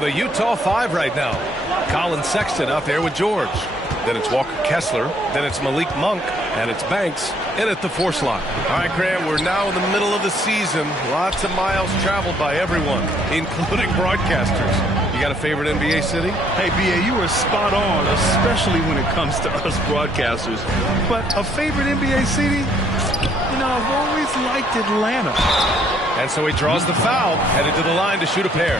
the Utah 5 right now. Colin Sexton out there with George. Then it's Walker Kessler. Then it's Malik Monk. And it's Banks in at the 4 slot. All right, Graham, we're now in the middle of the season. Lots of miles traveled by everyone, including broadcasters. You got a favorite NBA city? Hey, B.A., you were spot on, especially when it comes to us broadcasters. But a favorite NBA city? You know, I've always liked Atlanta. And so he draws the foul, headed to the line to shoot a pair.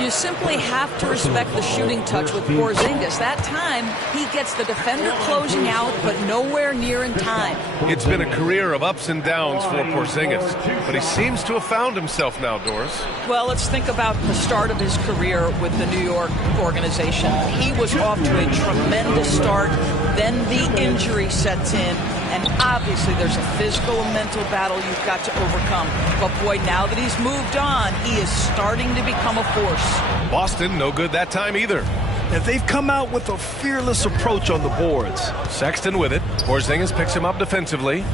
You simply have to respect the shooting touch with Porzingis. That time, he gets the defender closing out, but nowhere near in time. It's been a career of ups and downs for Porzingis, but he seems to have found himself now, Doris. Well, let's think about the start of his career with the New York organization. He was off to a tremendous start. Then the injury sets in. And obviously there's a physical and mental battle you've got to overcome. But boy, now that he's moved on, he is starting to become a force. Boston, no good that time either. And they've come out with a fearless approach on the boards. Sexton with it. Porzingis picks him up defensively.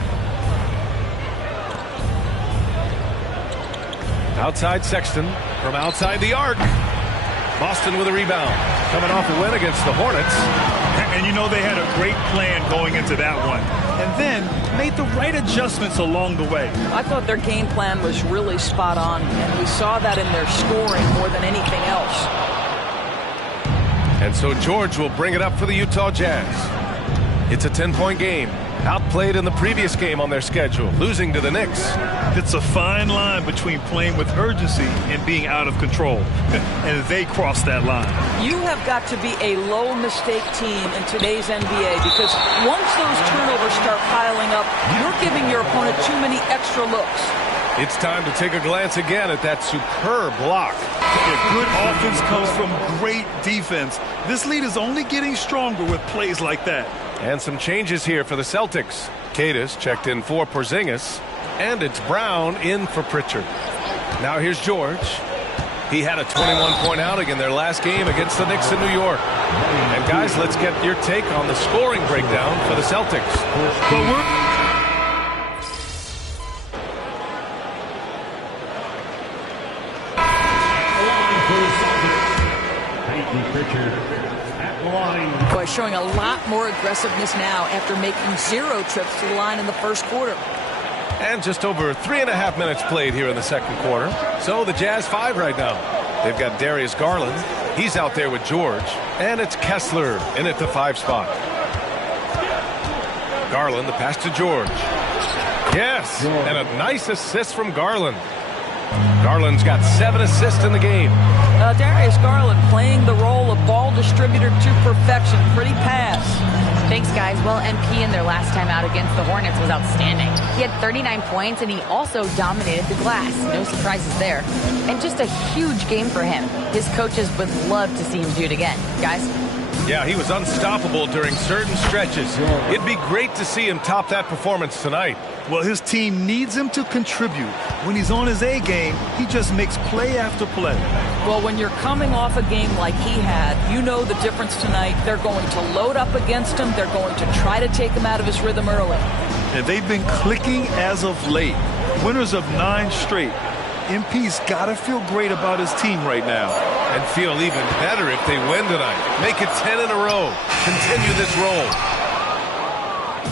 Outside Sexton from outside the arc. Boston with a rebound. Coming off a win against the Hornets. And you know they had a great plan going into that one. And then made the right adjustments along the way. I thought their game plan was really spot on, and we saw that in their scoring more than anything else. And so George will bring it up for the Utah Jazz. It's a 10-point game. Outplayed in the previous game on their schedule, losing to the Knicks. It's a fine line between playing with urgency and being out of control. And they crossed that line. You have got to be a low-mistake team in today's NBA because once those turnovers start piling up, you're giving your opponent too many extra looks. It's time to take a glance again at that superb block. Good offense comes from great defense. This lead is only getting stronger with plays like that. And some changes here for the Celtics. Cadis checked in for Porzingis. And it's Brown in for Pritchard. Now here's George. He had a 21-point outing in their last game against the Knicks in New York. And guys, let's get your take on the scoring breakdown for the Celtics. Boy, showing a lot more aggressiveness now after making 0 trips to the line in the first quarter. And just over 3.5 minutes played here in the second quarter. So the Jazz 5 right now. They've got Darius Garland. He's out there with George. And it's Kessler in at the 5 spot. Garland, the pass to George. Yes, and a nice assist from Garland. Garland's got 7 assists in the game. Darius Garland playing the role of ball distributor to perfection. Pretty pass. Thanks, guys. Well, MP in their last time out against the Hornets was outstanding. He had 39 points, and he also dominated the glass. No surprises there. And just a huge game for him. His coaches would love to see him do it again. Guys? Yeah, he was unstoppable during certain stretches. It'd be great to see him top that performance tonight. Well, his team needs him to contribute. When he's on his A game, he just makes play after play. Well, when you're coming off a game like he had, you know the difference tonight. They're going to load up against him. They're going to try to take him out of his rhythm early. And they've been clicking as of late. Winners of 9 straight. MP's got to feel great about his team right now. And feel even better if they win tonight. Make it 10 in a row. Continue this roll.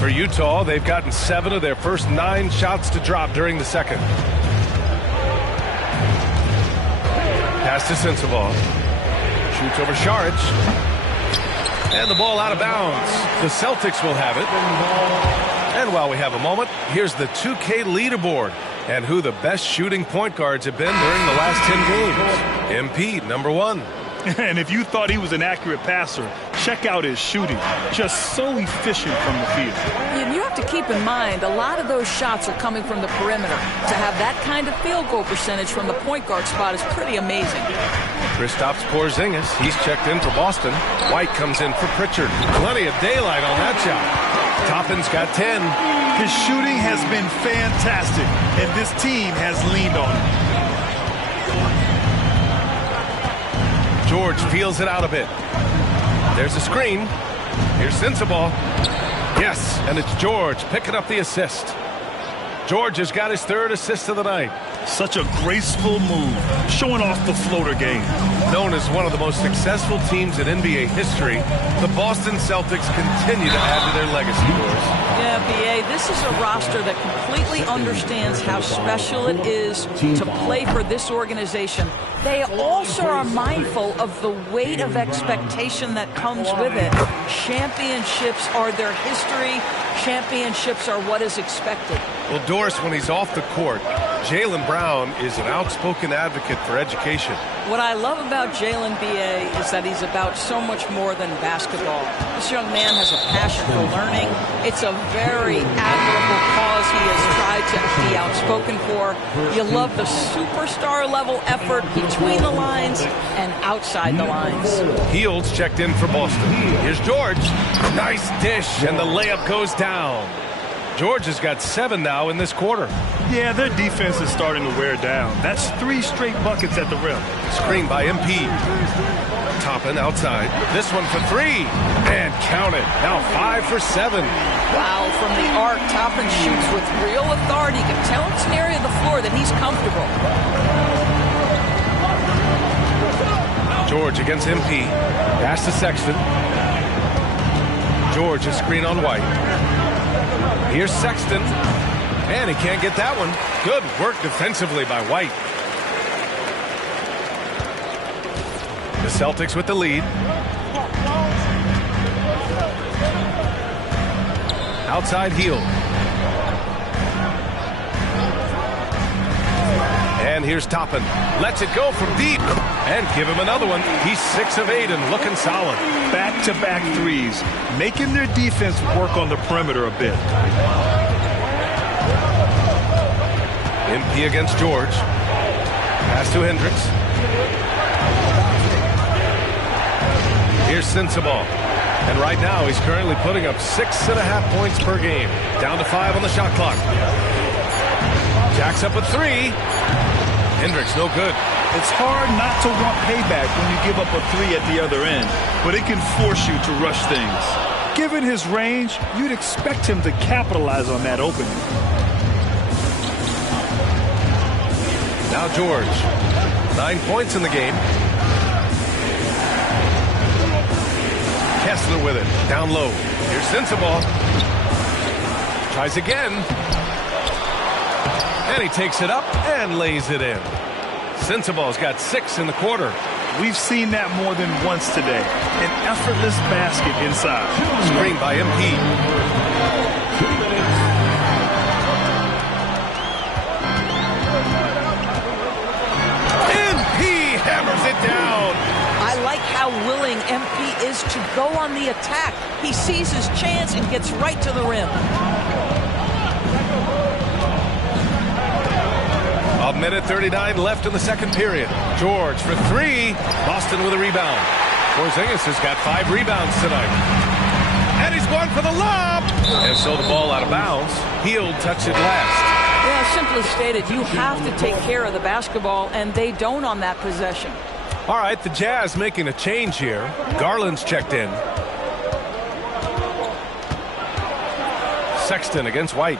For Utah, they've gotten 7 of their first 9 shots to drop during the second. Pass to Sensabaugh. Shoots over Saric. And the ball out of bounds. The Celtics will have it. And while we have a moment, here's the 2K leaderboard and who the best shooting point guards have been during the last 10 games. MP, number 1. And if you thought he was an accurate passer, check out his shooting. Just so efficient from the field. And you have to keep in mind, a lot of those shots are coming from the perimeter. To have that kind of field goal percentage from the point guard spot is pretty amazing. Kristaps Porzingis, he's checked in for Boston. White comes in for Pritchard. Plenty of daylight on that shot. Toppin's got 10. His shooting has been fantastic, and this team has leaned on him. George feels it out a bit. There's a screen. Here's Sensabaugh. Yes, and it's George picking up the assist. George has got his 3rd assist of the night. Such a graceful move, showing off the floater game. Known as one of the most successful teams in NBA history, the Boston Celtics continue to add to their legacy, Doris. Yeah, B.A., this is a roster that completely understands how special it is to play for this organization. They also are mindful of the weight of expectation that comes with it. Championships are their history. Championships are what is expected. Well, Doris, when he's off the court, Jaylen Brown is an outspoken advocate for education. What I love about Jaylen, B.A., is that he's about so much more than basketball. This young man has a passion for learning. It's a very admirable cause he has tried to be outspoken for. You love the superstar level effort between the lines and outside the lines. Heels checked in for Boston. Here's George. Nice dish, and the layup goes down. George has got 7 now in this quarter. Yeah, their defense is starting to wear down. That's 3 straight buckets at the rim. Screen by MP. Toppin outside. This one for 3. And count it. Now 5 for 7. Wow, from the arc, Toppin shoots with real authority. You can tell it's an area of the floor that he's comfortable. George against MP. Pass to Sexton. George a screen on White. Here's Sexton. And he can't get that one. Good work defensively by White. The Celtics with the lead. Outside heel. And here's Toppin. Lets it go from deep. And give him another one. He's 6 of 8 and looking solid. Back-to-back threes, making their defense work on the perimeter a bit. MP against George. Pass to Hendricks. Here's Sensabaugh. And right now he's currently putting up 6.5 points per game. Down to 5 on the shot clock. Jacks up a 3. Hendricks no good. It's hard not to want payback when you give up a 3 at the other end, but it can force you to rush things. Given his range, you'd expect him to capitalize on that opening. Now George. 9 points in the game. Kessler with it. Down low. Here's Sensabaugh. Tries again. And he takes it up and lays it in. Sensabaugh's got 6 in the quarter. We've seen that more than once today. An effortless basket inside. Screen by MP. MP hammers it down. I like how willing MP is to go on the attack. He sees his chance and gets right to the rim. A minute 39 left in the second period. George for 3. Boston with a rebound. Porzingis has got 5 rebounds tonight. And he's going for the lob. And so the ball out of bounds. He'll touch it last. Yeah, simply stated, you have to take care of the basketball, and they don't on that possession. All right, the Jazz making a change here. Garland's checked in. Sexton against White.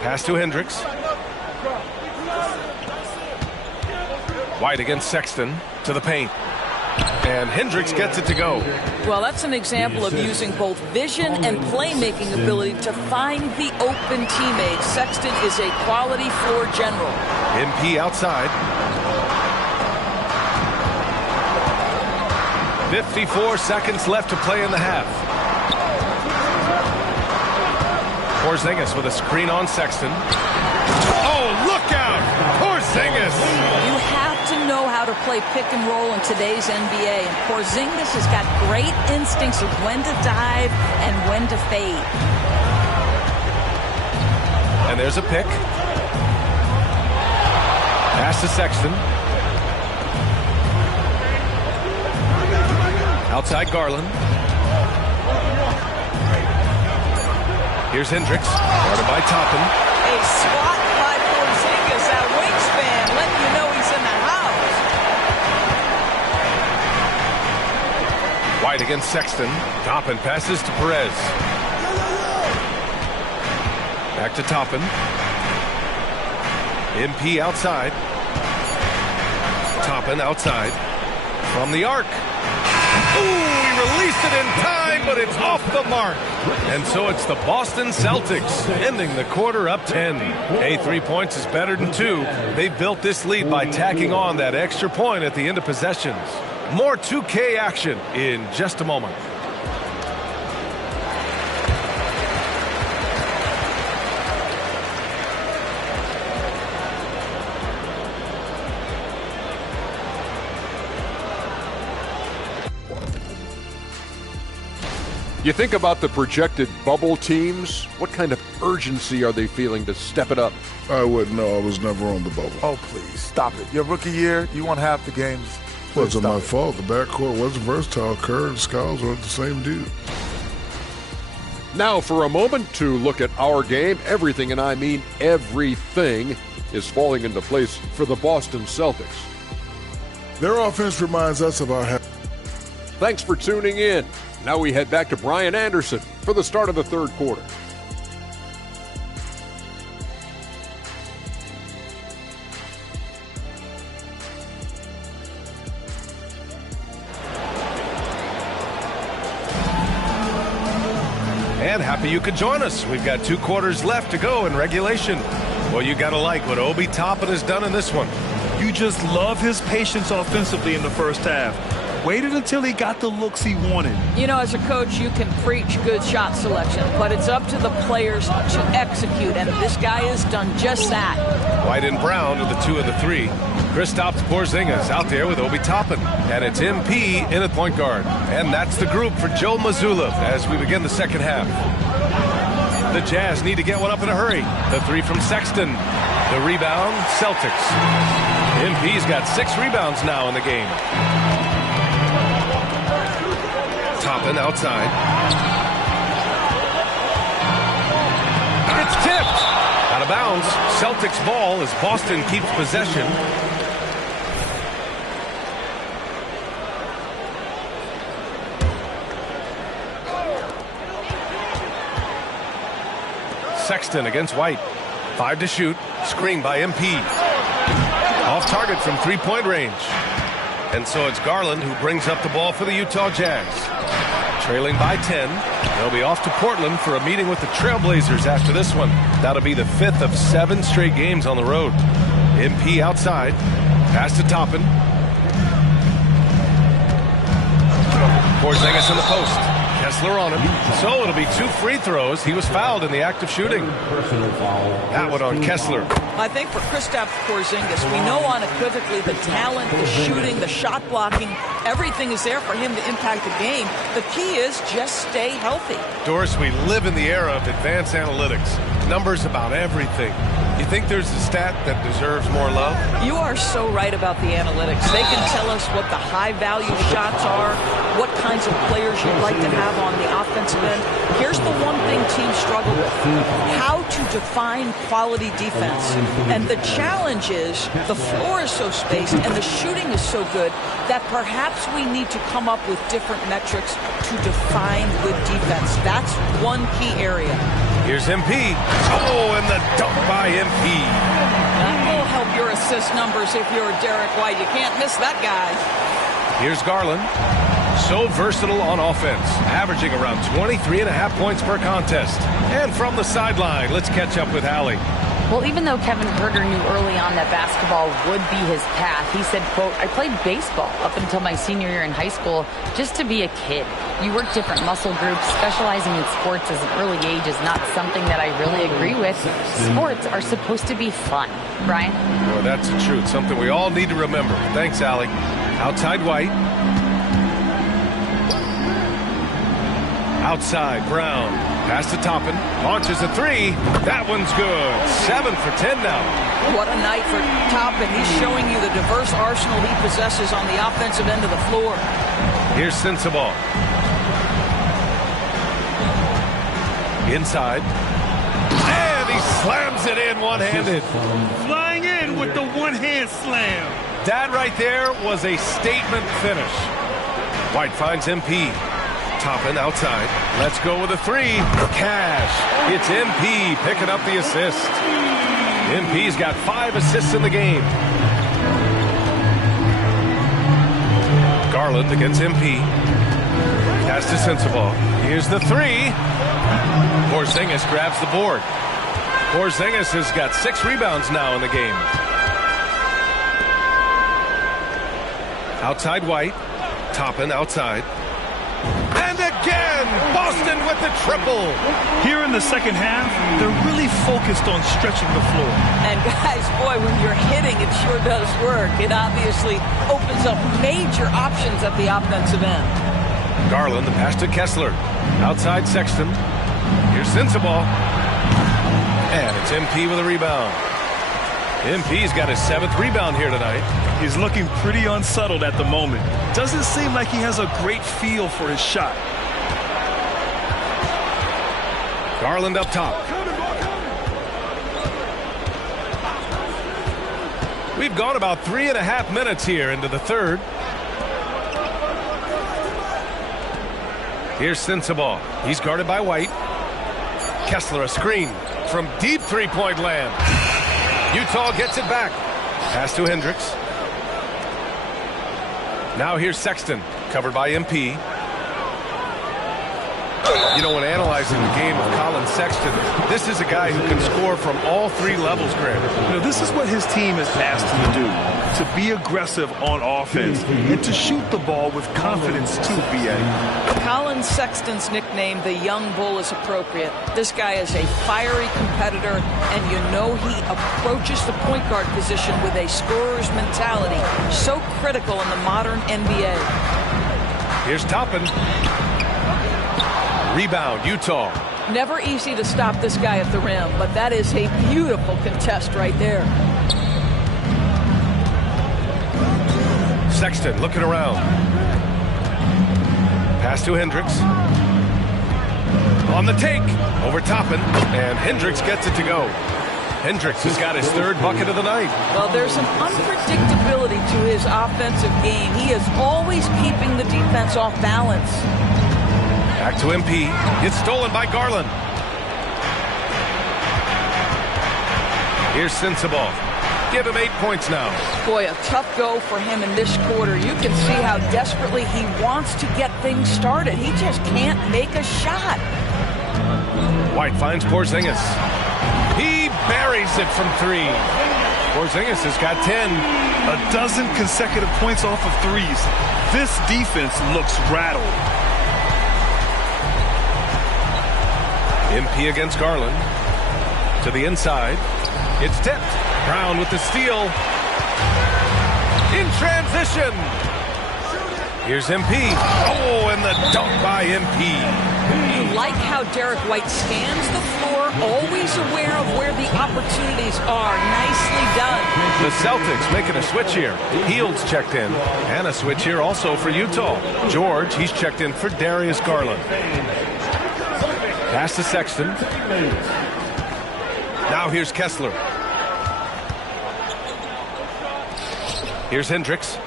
Pass to Hendricks. White against Sexton to the paint. And Hendricks gets it to go. Well, that's an example of using both vision and playmaking ability to find the open teammates. Sexton is a quality floor general. MP outside. 54 seconds left to play in the half. Porzingis with a screen on Sexton. Oh, look out! Porzingis! You have to know how to play pick and roll in today's NBA, and Porzingis has got great instincts of when to dive and when to fade. And there's a pick. Pass to Sexton. Outside Garland. Here's Hendricks, guarded by Toppin. A swat by Porzingis, that wingspan, letting you know he's in the house. White against Sexton. Toppin passes to Perez. Back to Toppin. MP outside. Toppin outside. From the arc. Ooh, he released it in time, but it's off the mark. And so it's the Boston Celtics ending the quarter up 10. Hey, 3 points is better than 2. They've built this lead by tacking on that extra point at the end of possessions. More 2K action in just a moment. You think about the projected bubble teams, what kind of urgency are they feeling to step it up? I wouldn't know. I was never on the bubble. Oh, please, stop it. Your rookie year, you won half the games. Wasn't my fault. The backcourt wasn't versatile. Kerr and Skiles weren't the same dude. Now for a moment to look at our game. Everything, and I mean everything, is falling into place for the Boston Celtics. Their offense reminds us of our... Thanks for tuning in. Now we head back to Brian Anderson for the start of the third quarter. And happy you could join us. We've got 2 quarters left to go in regulation. Well, you got to like what Obi Toppin has done in this one. You just love his patience offensively in the first half. Waited until he got the looks he wanted. You know, as a coach, you can preach good shot selection, but it's up to the players to execute, and this guy has done just that. White and Brown are the 2 and the 3. Kristaps Porzingis out there with Obi Toppin, and it's MP in at point guard. And that's the group for Joe Mazzulla as we begin the second half. The Jazz need to get one up in a hurry. The 3 from Sexton. The rebound, Celtics. MP's got 6 rebounds now in the game. Toppin outside. It's tipped. Out of bounds. Celtics ball as Boston keeps possession. Sexton against White. 5 to shoot. Screen by MP. Off target from 3-point range. And so it's Garland who brings up the ball for the Utah Jazz. Trailing by 10. They'll be off to Portland for a meeting with the Trailblazers after this one. That'll be the 5th of 7 straight games on the road. MP outside. Pass to Toppin. Porzingis in the post. Kessler on him. So it'll be 2 free throws. He was fouled in the act of shooting. That one on Kessler. I think for Kristaps Porzingis, we know unequivocally the talent, the shooting, the shot blocking, everything is there for him to impact the game. The key is just stay healthy. Doris, we live in the era of advanced analytics. Numbers about everything. You think there's a stat that deserves more love? You are so right about the analytics. They can tell us what the high-value shots are, what kinds of players you'd like to have on the offensive end. Here's the one thing teams struggle with: how to define quality defense. And the challenge is the floor is so spaced and the shooting is so good that perhaps we need to come up with different metrics to define good defense. That's one key area. Here's MP. Oh, and the dunk by MP. That will help your assist numbers if you're Derek White. You can't miss that guy. Here's Garland. So versatile on offense, averaging around 23.5 points per contest. And from the sideline, let's catch up with Allie. Well, even though Kevin Herter knew early on that basketball would be his path, he said, quote, "I played baseball up until my senior year in high school just to be a kid. You work different muscle groups. Specializing in sports as an early age is not something that I really agree with. Sports are supposed to be fun." Brian? Well, that's the truth. Something we all need to remember. Thanks, Allie. Outside White. Outside Brown. Pass to Toppin. Launches a 3. That one's good. 7 for 10 now. What a night for Toppin. He's showing you the diverse arsenal he possesses on the offensive end of the floor. Here's Sensabaugh. Inside. And he slams it in one-handed. Flying in with the one-hand slam. That right there was a statement finish. White finds MP. Toppin outside. Let's go with a 3. Cash. It's MP picking up the assist. MP's got 5 assists in the game. Garland against MP. Pass to Sensabaugh. Here's the 3. Porzingis grabs the board. Porzingis has got 6 rebounds now in the game. Outside White. Toppin outside. And again, Boston with the triple. Here in the second half, they're really focused on stretching the floor. And guys, boy, when you're hitting, it sure does work. It obviously opens up major options at the offensive end. Garland, the pass to Kessler. Outside Sexton. Here's Sensabaugh. And it's MP with a rebound. MP's got his 7th rebound here tonight. He's looking pretty unsettled at the moment. Doesn't seem like he has a great feel for his shot. Garland up top. We've gone about 3.5 minutes here into the third. Here's Sensabaugh. He's guarded by White. Kessler a screen from deep three-point land. Utah gets it back. Pass to Hendricks. Now here's Sexton, covered by MP. You know, when analyzing the game of Colin Sexton, this is a guy who can score from all 3 levels, Grant. You know, this is what his team has asked him to do, to be aggressive on offense and to shoot the ball with confidence too, B.A. Colin Sexton's nickname, the Young Bull, is appropriate. This guy is a fiery competitor, and you know he approaches the point guard position with a scorer's mentality, so critical in the modern NBA. Here's Toppin. Rebound, Utah. Never easy to stop this guy at the rim, but that is a beautiful contest right there. Sexton looking around. Pass to Hendricks. On the take, over Toppin, and Hendricks gets it to go. Hendricks has got his 3rd bucket of the night. Well, there's an unpredictability to his offensive game. He is always keeping the defense off balance. Back to MP. It's stolen by Garland. Here's Sensabaugh. Give him 8 points now. Boy, a tough go for him in this quarter. You can see how desperately he wants to get things started. He just can't make a shot. White finds Porzingis. He buries it from 3. Porzingis has got 10. A dozen consecutive points off of 3s. This defense looks rattled. MP against Garland. To the inside. It's tipped. Brown with the steal. In transition. Here's MP. Oh, and the dunk by MP. You like how Derek White scans the floor, always aware of where the opportunities are. Nicely done. The Celtics making a switch here. Heald's checked in. And a switch here also for Utah. George, he's checked in for Darius Garland. Pass to Sexton. Now here's Kessler. Here's Hendricks.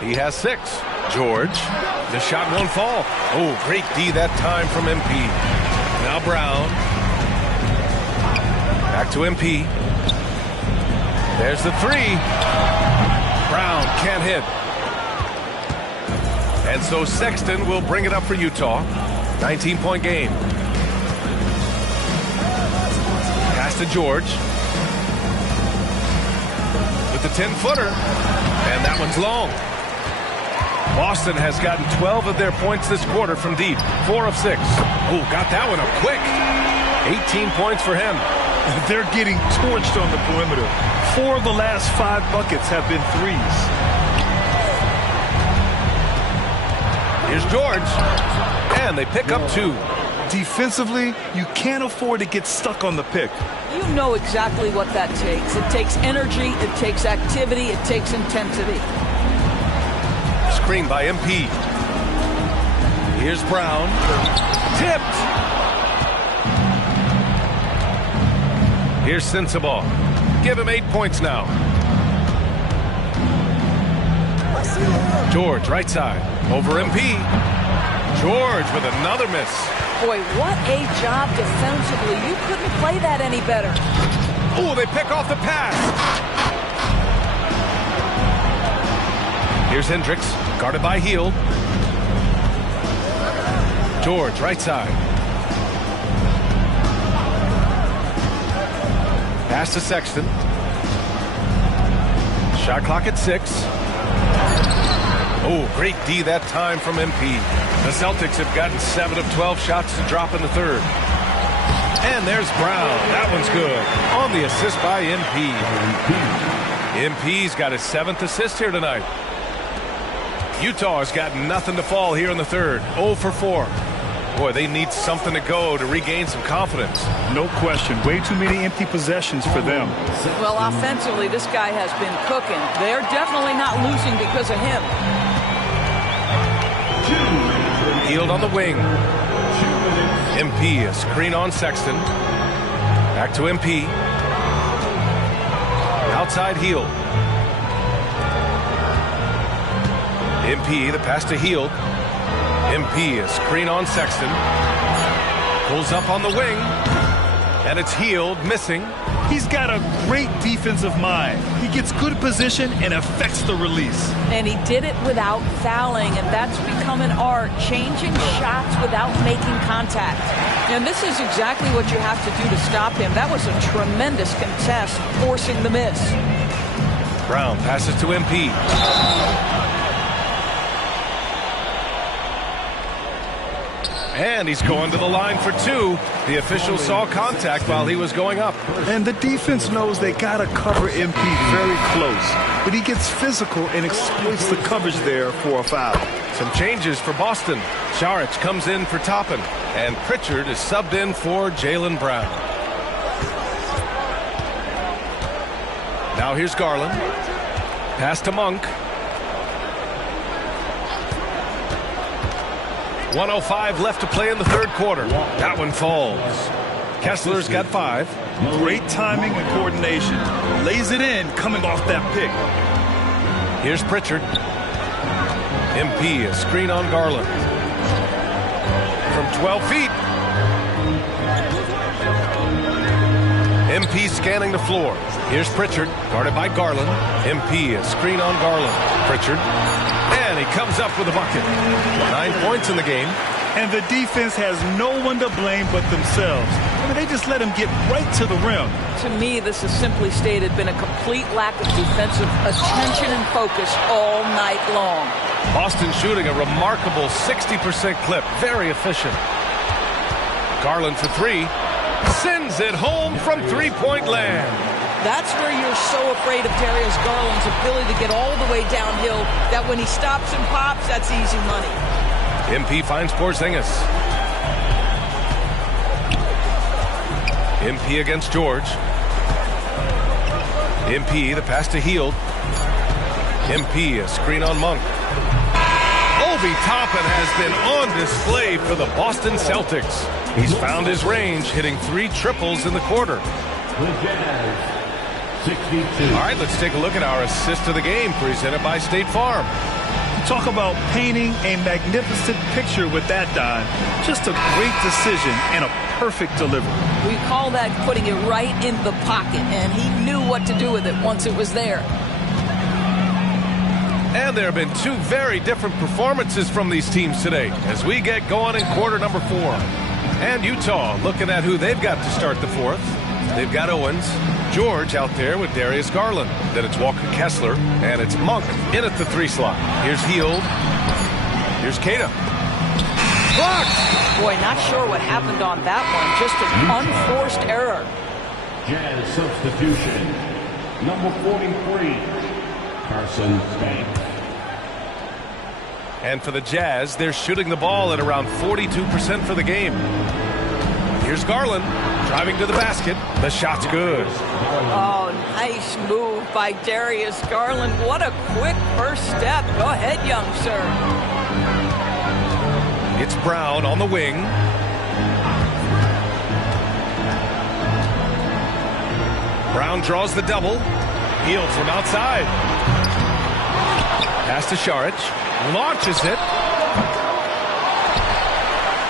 He has 6. George. The shot won't fall. Oh, great D that time from MP. Now Brown. Back to MP. There's the 3. Brown can't hit. And so Sexton will bring it up for Utah. 19-point game. Pass to George. With the 10-footer. And that one's long. Boston has gotten 12 of their points this quarter from deep. 4 of 6. Oh, got that one up quick. 18 points for him. They're getting torched on the perimeter. 4 of the last 5 buckets have been 3s. Here's George. And they pick up 2. Defensively, you can't afford to get stuck on the pick. You know exactly what that takes. It takes energy, it takes activity, it takes intensity. Screen by MP. Here's Brown. Tipped. Here's Sensabaugh. Give him 8 points now. George, right side. Over MP. George with another miss. Boy, what a job defensively. You couldn't play that any better. Oh, they pick off the pass. Here's Hendricks, guarded by Hield. George, right side. Pass to Sexton. Shot clock at 6. Oh, great D that time from MP. The Celtics have gotten 7 of 12 shots to drop in the third. And there's Brown. That one's good. On the assist by MP. MP's got his 7th assist here tonight. Utah has got nothing to fall here in the third. 0 for 4. Boy, they need something to go to regain some confidence. No question. Way too many empty possessions for them. Well, offensively, this guy has been cooking. They're definitely not losing because of him. Hield on the wing. MP, a screen on Sexton. Back to MP. Outside Hield. MP, the pass to Hield. MP, a screen on Sexton. Pulls up on the wing. And it's Hield missing. He's got a great defensive mind. He gets good position and affects the release. And he did it without fouling, and that's become an art, changing shots without making contact. And this is exactly what you have to do to stop him. That was a tremendous contest, forcing the miss. Brown passes to MP. And he's going to the line for 2. The official saw contact while he was going up. And the defense knows they got to cover MP very close. But he gets physical and exploits the coverage there for a foul. Some changes for Boston. Saric comes in for Toppin. And Pritchard is subbed in for Jaylen Brown. Now here's Garland. Pass to Monk. 1:05 left to play in the third quarter. That one falls. Kessler's got 5. Great timing and coordination. Lays it in coming off that pick. Here's Pritchard. MP, a screen on Garland. From 12 feet. MP scanning the floor. Here's Pritchard, guarded by Garland. MP, a screen on Garland. Pritchard. And he comes up with a bucket. 9 points in the game. And the defense has no one to blame but themselves. I mean, they just let him get right to the rim. To me, this has simply stated been a complete lack of defensive attention and focus all night long. Boston shooting a remarkable 60% clip. Very efficient. Garland for 3. Sends it home from three-point land. That's where you're so afraid of Darius Garland's ability to get all the way downhill, that when he stops and pops, that's easy money. MP finds Porzingis. MP against George. MP, the pass to Hield. MP, a screen on Monk. Obi Toppin has been on display for the Boston Celtics. He's found his range, hitting 3 triples in the quarter. All right, let's take a look at our assist of the game presented by State Farm. Talk about painting a magnificent picture with that, Don. Just a great decision and a perfect delivery. We call that putting it right in the pocket, and he knew what to do with it once it was there. And there have been 2 very different performances from these teams today as we get going in quarter number 4. And Utah looking at who they've got to start the 4th. They've got Owens. George out there with Darius Garland. Then it's Walker Kessler, and it's Monk in at the 3 slot. Here's Hield. Here's Keita. Blocked! Boy, not sure what happened on that one. Just an unforced error. Jazz substitution. Number 43, Carson Banks. And for the Jazz, they're shooting the ball at around 42% for the game. Here's Garland driving to the basket. The shot's good. Oh, nice move by Darius Garland. What a quick first step. Go ahead, young sir. It's Brown on the wing. Brown draws the double. Hield from outside. Pass to Saric. Launches it.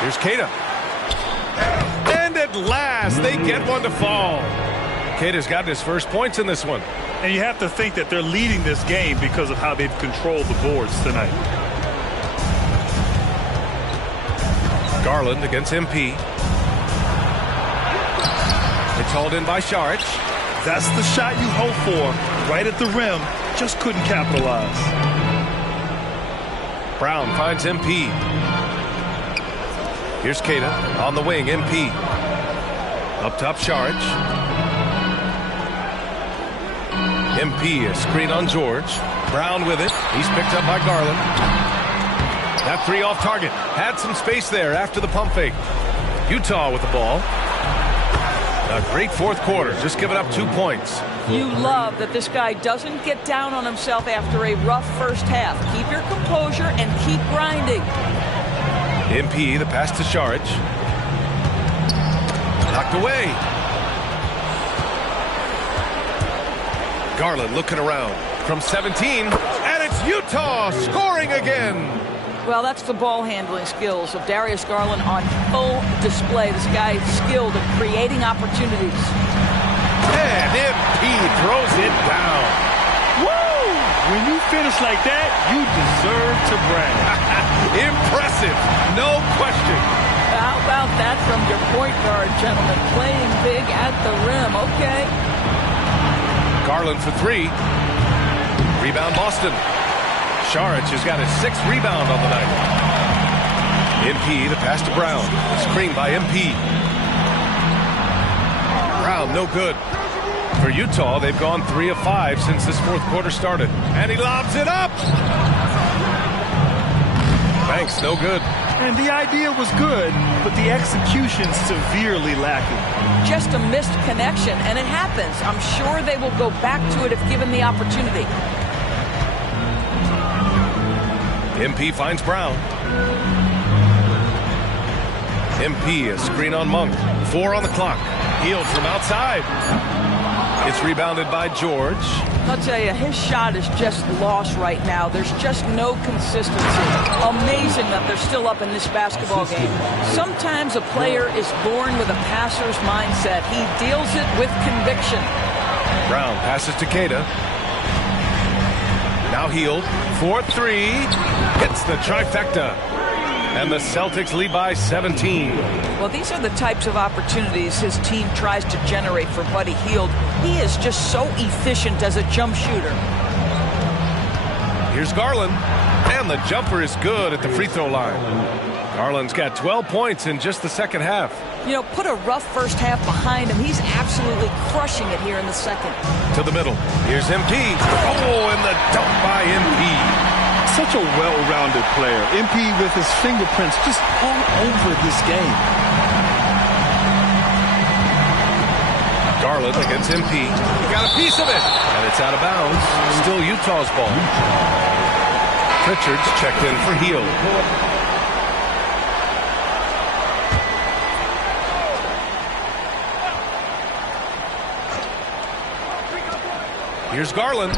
Here's Keita. And at last, they get one to fall. Cater's gotten his first points in this one. And you have to think that they're leading this game because of how they've controlled the boards tonight. Garland against MP. It's hauled in by Saric. That's the shot you hope for, right at the rim. Just couldn't capitalize. Brown finds MP. Here's Cater on the wing. MP. Up top, Saric. MP, a screen on George. Brown with it. He's picked up by Garland. That three off target. Had some space there after the pump fake. Utah with the ball. A great fourth quarter. Just giving up 2 points. You love that this guy doesn't get down on himself after a rough first half. Keep your composure and keep grinding. MP, the pass to Saric. Knocked away. Garland looking around from 17, and it's Utah scoring again. Well, that's the ball handling skills of Darius Garland on full display. This guy is skilled at creating opportunities. And MP throws it down. Woo! When you finish like that, you deserve to brag. Impressive, no question. How about that from your point guard, gentlemen? Playing big at the rim. Okay. Garland for three. Rebound Boston. Saric has got his 6th rebound on the night. MP, the pass to Brown. Screen by MP. Brown, no good. For Utah, they've gone 3 of 5 since this fourth quarter started. And he lobs it up. Banks, no good. And the idea was good, but the execution severely lacking. Just a missed connection, and it happens. I'm sure they will go back to it if given the opportunity. MP finds Brown. MP, a screen on Monk. 4 on the clock. Healed from outside. It's rebounded by George. I'll tell you, his shot is just lost right now. There's just no consistency. Amazing that they're still up in this basketball game. Sometimes a player is born with a passer's mindset. He deals it with conviction. Brown passes to Cater. Now Healed. 4-3. Hits the trifecta. And the Celtics lead by 17. Well, these are the types of opportunities his team tries to generate for Buddy Hield. He is just so efficient as a jump shooter. Here's Garland. And the jumper is good at the free throw line. Garland's got 12 points in just the second half. You know, put a rough first half behind him. He's absolutely crushing it here in the second. To the middle. Here's MP. Oh, and the dunk by MP. Such a well-rounded player. MP with his fingerprints just all over this game. Garland against MP. He got a piece of it. And it's out of bounds. Still Utah's ball. Pritchard's checked in for Hield. Here's Garland.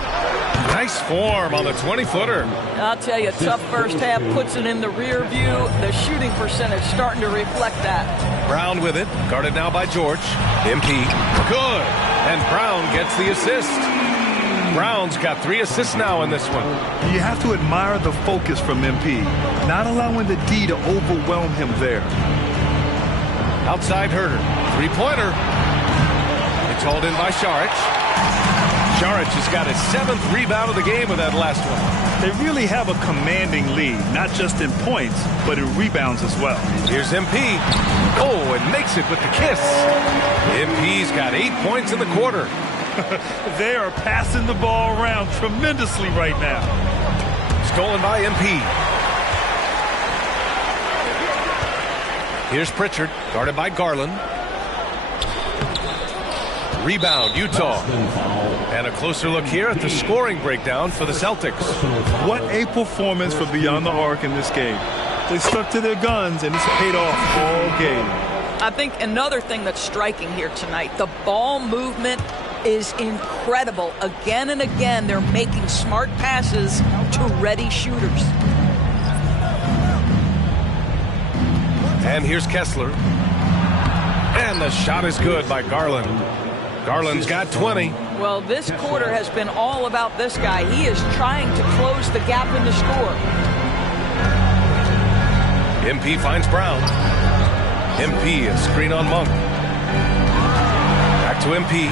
Nice form on the 20-footer. I'll tell you, tough first half puts it in the rear view. The shooting percentage starting to reflect that. Brown with it. Guarded now by George. MP. Good. And Brown gets the assist. Brown's got 3 assists now in this one. You have to admire the focus from MP, not allowing the D to overwhelm him there. Outside Herter. 3-pointer. It's hauled in by Saric. Saric has got his 7th rebound of the game with that last one. They really have a commanding lead, not just in points, but in rebounds as well. Here's MP. Oh, and makes it with the kiss. MP's got 8 points in the quarter. They are passing the ball around tremendously right now. Stolen by MP. Here's Pritchard, guarded by Garland. Rebound, Utah. And a closer look here at the scoring breakdown for the Celtics. What a performance for Beyond the Arc in this game. They stuck to their guns, and it's paid off all game. I think another thing that's striking here tonight, the ball movement is incredible. Again and again, they're making smart passes to ready shooters. And here's Kessler. And the shot is good by Garland. Garland's got 20. Well, this quarter has been all about this guy. He is trying to close the gap in the score. MP finds Brown. MP, a screen on Monk. Back to MP.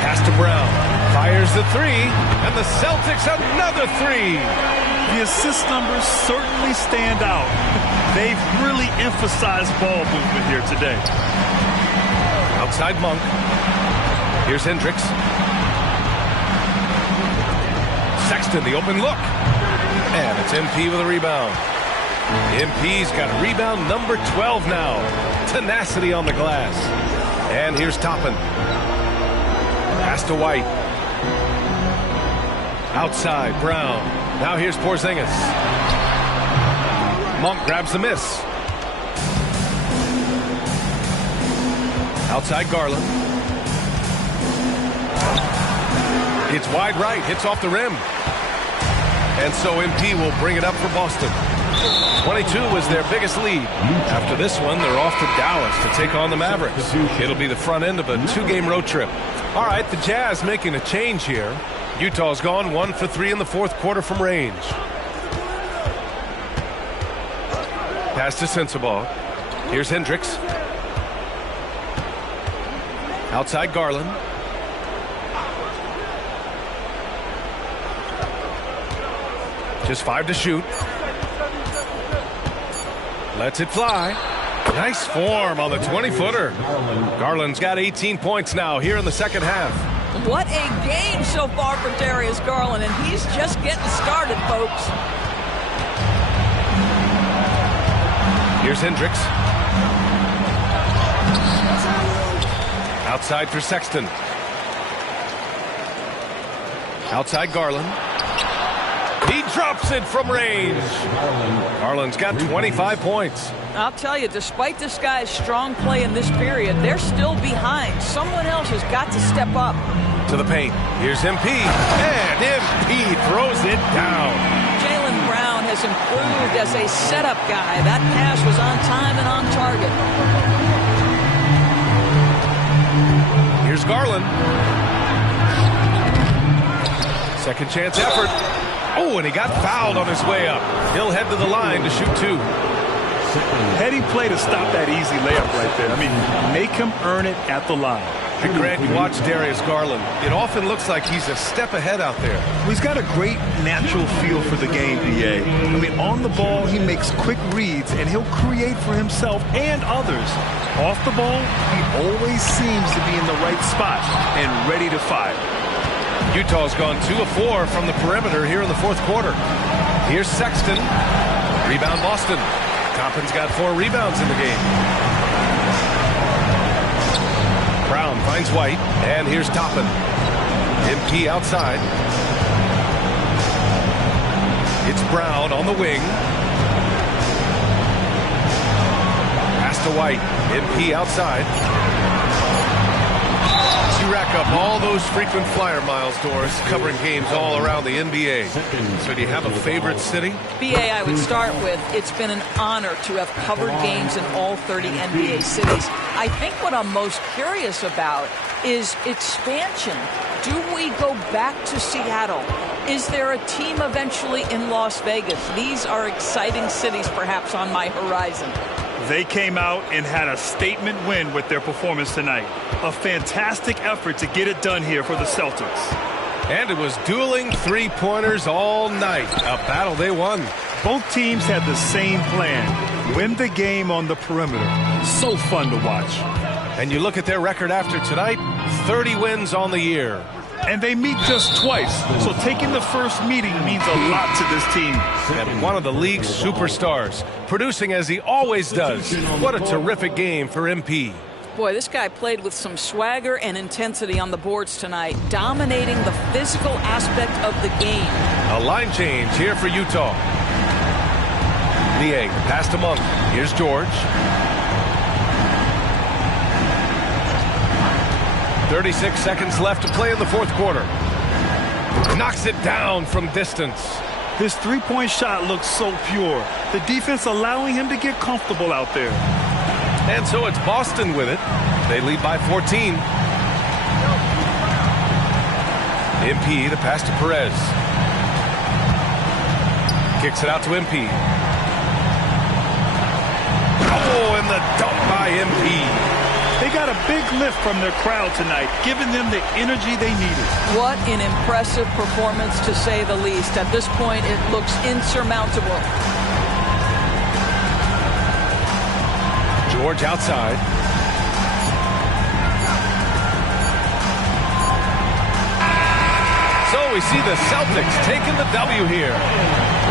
Pass to Brown. Fires the three. And the Celtics another three. The assist numbers certainly stand out. They've really emphasized ball movement here today. Outside Monk. Here's Hendricks. Sexton, the open look. And it's MP with a rebound. MP's got rebound number 12 now. Tenacity on the glass. And here's Toppin. Pass to White. Outside, Brown. Now here's Porzingis. Monk grabs the miss. Outside Garland. It's wide right, hits off the rim. And so MP will bring it up for Boston. 22 was their biggest lead. After this one, they're off to Dallas to take on the Mavericks. It'll be the front end of a 2-game road trip. All right, the Jazz making a change here. Utah's gone 1 for 3 in the fourth quarter from range. Pass to Sensabaugh. Here's Hendricks. Outside Garland. Just 5 to shoot. Lets it fly. Nice form on the 20-footer. Garland's got 18 points now here in the second half. What a game so far for Darius Garland, and he's just getting started, folks. Here's Hendricks. Outside for Sexton. Outside Garland. He drops it from range. Garland's got 25 points. I'll tell you, despite this guy's strong play in this period, they're still behind. Someone else has got to step up. To the paint. Here's MP. And MP throws it down. Jaylen Brown has improved as a setup guy. That pass was on time and on target. Here's Garland. Second chance effort. Oh, and he got fouled on his way up. He'll head to the line to shoot 2. Heady play to stop that easy layup right there. I mean, make him earn it at the line. And Grant, you watch Darius Garland. It often looks like he's a step ahead out there. He's got a great natural feel for the game, BA. I mean, on the ball, he makes quick reads, and he'll create for himself and others. Off the ball, he always seems to be in the right spot and ready to fire. Utah's gone 2 of 4 from the perimeter here in the fourth quarter. Here's Sexton. Rebound Boston. Toppin's got 4 rebounds in the game. Brown finds White, and here's Toppin. MP outside. It's Brown on the wing. Pass to White. MP outside. You rack up all those frequent flyer miles, Doris, covering games all around the NBA. So do you have a favorite city? BA, I would start with, it's been an honor to have covered games in all 30 NBA cities. I think what I'm most curious about is expansion. Do we go back to Seattle? Is there a team eventually in Las Vegas? These are exciting cities perhaps on my horizon. They came out and had a statement win with their performance tonight. A fantastic effort to get it done here for the Celtics. And it was dueling three-pointers all night. A battle they won. Both teams had the same plan. Win the game on the perimeter. So fun to watch. And you look at their record after tonight, 30 wins on the year. And they meet just twice, so taking the first meeting means a lot to this team. And one of the league's superstars, producing as he always does. What a terrific game for MP. Boy, this guy played with some swagger and intensity on the boards tonight, dominating the physical aspect of the game. A line change here for Utah. Niang, pass to Monk. Here's George. 36 seconds left to play in the fourth quarter. Knocks it down from distance. His three-point shot looks so pure. The defense allowing him to get comfortable out there. And so it's Boston with it. They lead by 14. MP, the pass to Perez. Kicks it out to MP. Oh, and the dunk by MP. They got a big lift from their crowd tonight, giving them the energy they needed. What an impressive performance, to say the least. At this point, it looks insurmountable. George outside. So we see the Celtics taking the W here.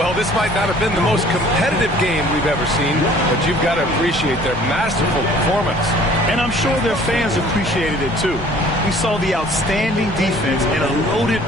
Well, this might not have been the most competitive game we've ever seen, but you've got to appreciate their masterful performance. And I'm sure their fans appreciated it too. We saw the outstanding defense and a loaded...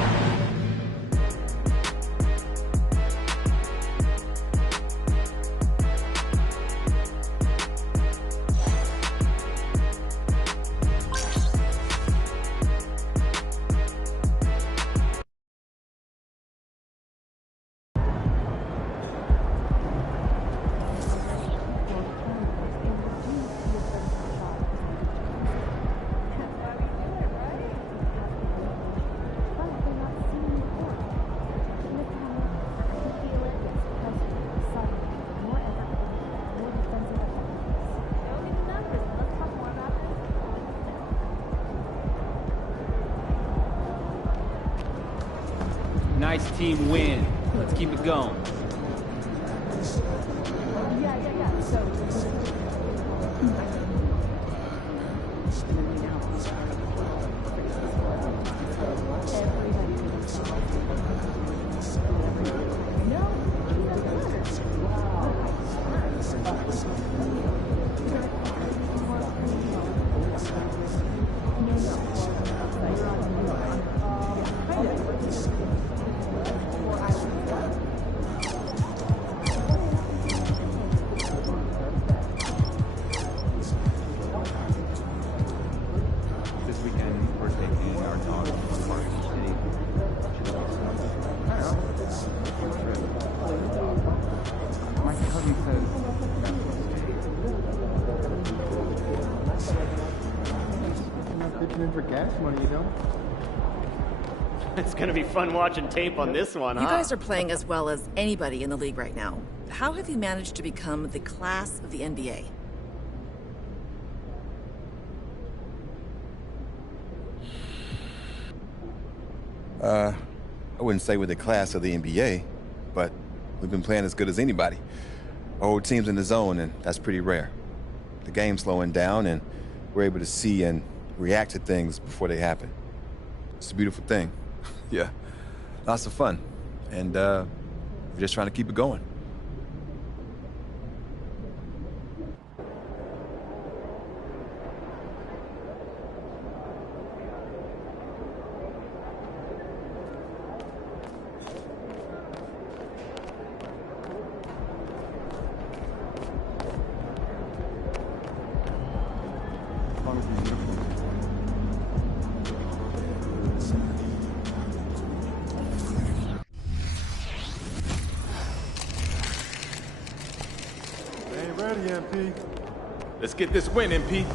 Nice team win. Let's keep it going. For gas money, you know? It's gonna be fun watching tape on this one, You guys are playing as well as anybody in the league right now. How have you managed to become the class of the NBA? I wouldn't say we're the class of the NBA, but we've been playing as good as anybody. Our whole team's in the zone, and that's pretty rare. The game's slowing down, and we're able to see and react to things before they happen. It's a beautiful thing. Yeah, lots of fun. And we're just trying to keep it going. MP. Let's get this win, MP.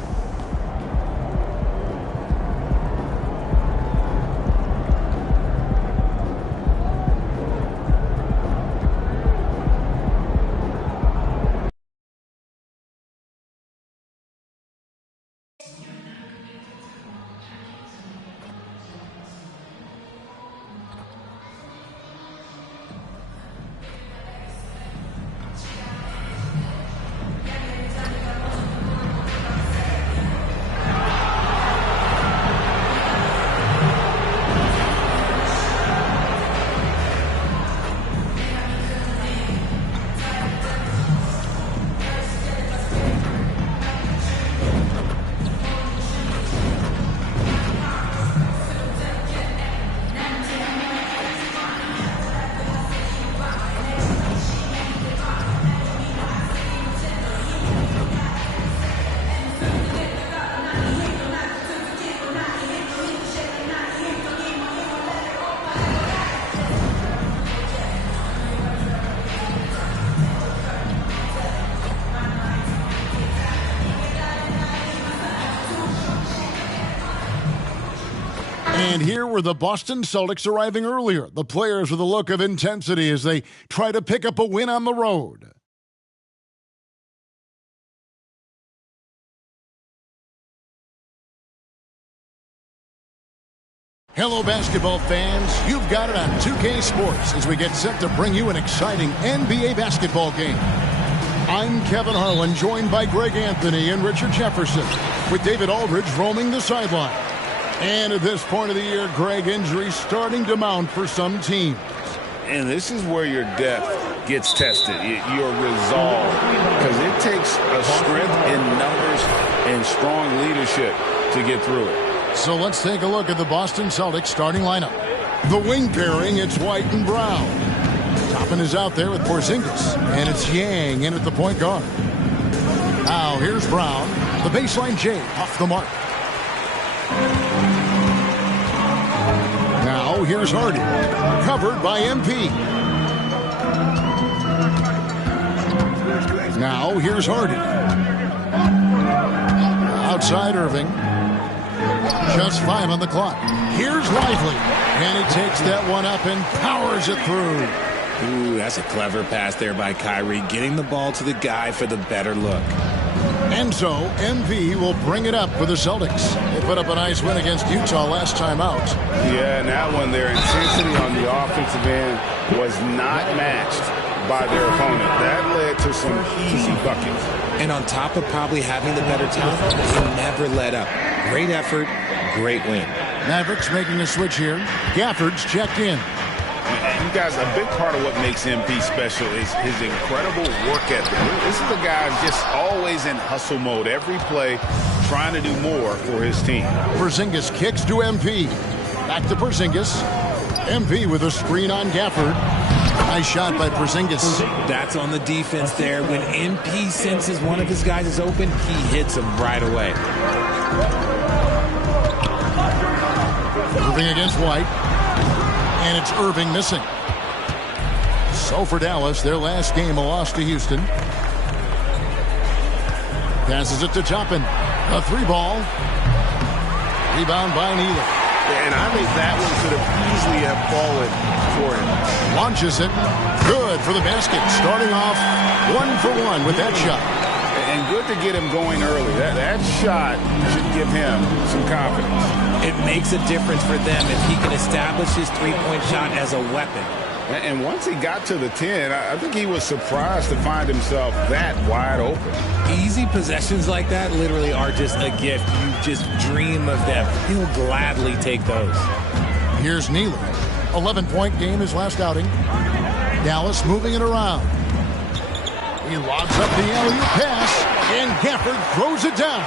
And here were the Boston Celtics arriving earlier. The players with a look of intensity as they try to pick up a win on the road. Hello, basketball fans. You've got it on 2K Sports as we get set to bring you an exciting NBA basketball game. I'm Kevin Harlan, joined by Greg Anthony and Richard Jefferson, with David Aldridge roaming the sideline. And at this point of the year, Greg, injuries starting to mount for some teams. And this is where your depth gets tested, your resolve, because it takes a strength in numbers and strong leadership to get through it. So let's take a look at the Boston Celtics starting lineup. The wing pairing, it's White and Brown. Toppin is out there with Porzingis, and it's Yang in at the point guard. Now here's Brown. The baseline J off the mark. Now here's Hardy, covered by MP. Now here's Hardy. Outside Irving. Just 5 on the clock. Here's Lively, and he takes that one up and powers it through. Ooh, that's a clever pass there by Kyrie, getting the ball to the guy for the better look. And so, MP will bring it up for the Celtics. They put up a nice win against Utah last time out. Yeah, and that one, their intensity on the offensive end was not matched by their opponent. That led to some easy buckets. And on top of probably having the better talent, they never let up. Great effort, great win. Mavericks making a switch here. Gafford's checked in. You guys, a big part of what makes MP special is his incredible work ethic. This is the guy just always in hustle mode. Every play trying to do more for his team. Porzingis kicks to MP. Back to Porzingis. MP with a screen on Gafford. Nice shot by Porzingis. That's on the defense there. When MP senses one of his guys is open, he hits him right away. Irving against White. And it's Irving missing. So for Dallas, their last game, a loss to Houston. Passes it to Toppin. A 3-ball. Rebound by Neely. And I think that one could have easily have fallen for him. Launches it. Good for the basket. Starting off 1 for 1 with that shot. And good to get him going early. That shot should give him some confidence. It makes a difference for them if he can establish his three-point shot as a weapon. And once he got to the 10, I think he was surprised to find himself that wide open. Easy possessions like that literally are just a gift. You just dream of them. He'll gladly take those. Here's Neely. 11-point game his last outing. Dallas moving it around. He lobs up the alley-oop pass, and Gafford throws it down.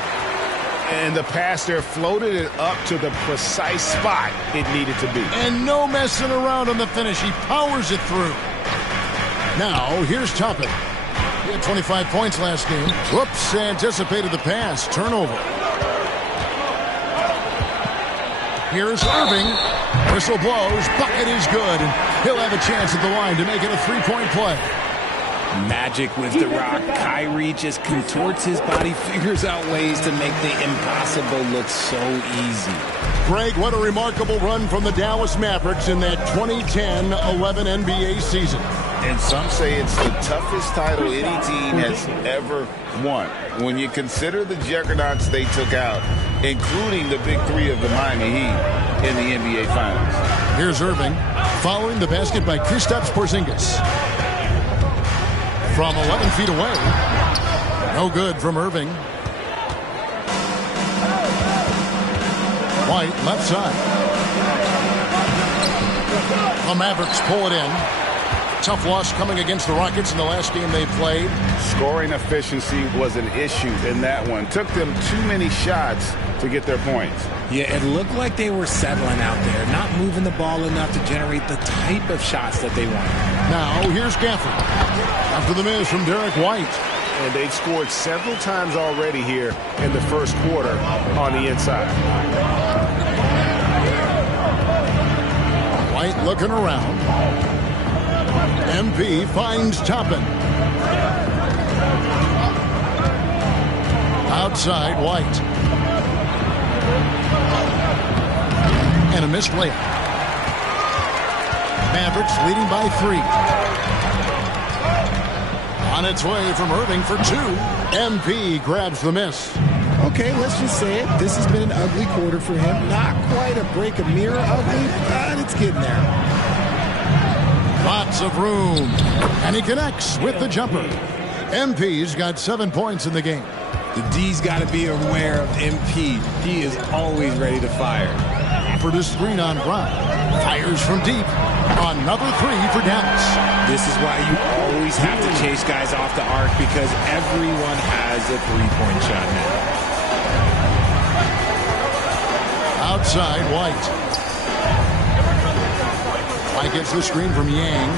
And the pass there floated it up to the precise spot it needed to be. And no messing around on the finish. He powers it through. Now, here's Toppin. He had 25 points last game. Whoops, anticipated the pass. Turnover. Here's Irving. Whistle blows. Bucket is good. And he'll have a chance at the line to make it a 3-point play. Magic with the rock. Kyrie just contorts his body, figures out ways to make the impossible look so easy. Greg, what a remarkable run from the Dallas Mavericks in that 2010-11 NBA season. And some say it's the toughest title any team has ever won. When you consider the juggernauts they took out, including the big three of the Miami Heat in the NBA Finals. Here's Irving, following the basket by Kristaps Porzingis. From 11 feet away. No good from Irving. White, left side. The Mavericks pull it in. Tough loss coming against the Rockets in the last game they played. Scoring efficiency was an issue in that one. Took them too many shots to get their points. Yeah, it looked like they were settling out there, not moving the ball enough to generate the type of shots that they wanted. Now, here's Gafford. After the miss from Derek White. And they've scored several times already here in the first quarter on the inside. White looking around. MP finds Toppin. Outside, White. And a missed layup. Mavericks leading by 3. On its way from Irving for 2. MP grabs the miss. Okay, let's just say it. This has been an ugly quarter for him. Not quite a break a mirror ugly, but it's getting there. Lots of room. And he connects with the jumper. MP's got 7 points in the game. The D's got to be aware of MP. He is always ready to fire. Offered a screen on Brown. Fires from deep. Another 3 for Dallas. This is why you always have to chase guys off the arc, because everyone has a three-point shot now. Outside, White. White gets the screen from Yang.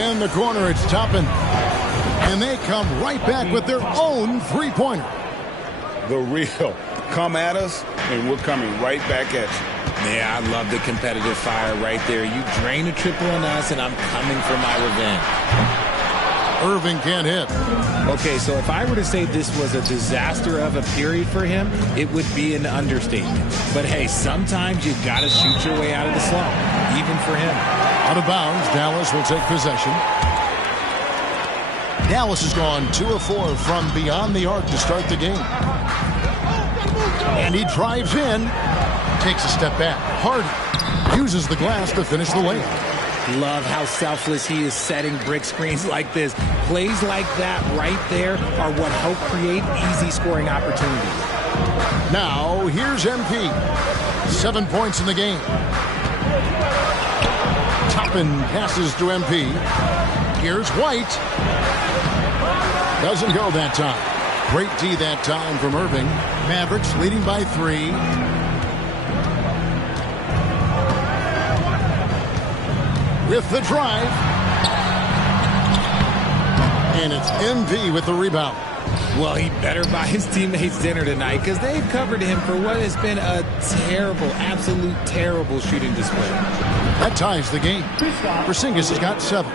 In the corner, it's Toppin. And they come right back with their own three-pointer. The real. Come at us, and we're coming right back at you. Yeah, I love the competitive fire right there. You drain a triple on us, and I'm coming for my revenge. Irving can't hit. Okay, so if I were to say this was a disaster of a period for him, it would be an understatement. But hey, sometimes you got to shoot your way out of the slump, even for him. Out of bounds, Dallas will take possession. Dallas has gone 2 of 4 from beyond the arc to start the game. And he drives in, takes a step back. Harden uses the glass to finish the layup. Love how selfless he is setting brick screens like this. Plays like that right there are what help create easy scoring opportunities. Now, here's MP. 7 points in the game. Toppin passes to MP. Here's White. Doesn't go that time. Great D that time from Irving. Mavericks leading by 3. With the drive. And it's MP with the rebound. Well, he better buy his teammates dinner tonight, because they've covered him for what has been a terrible, absolute terrible shooting display. That ties the game. Porzingis has got 7.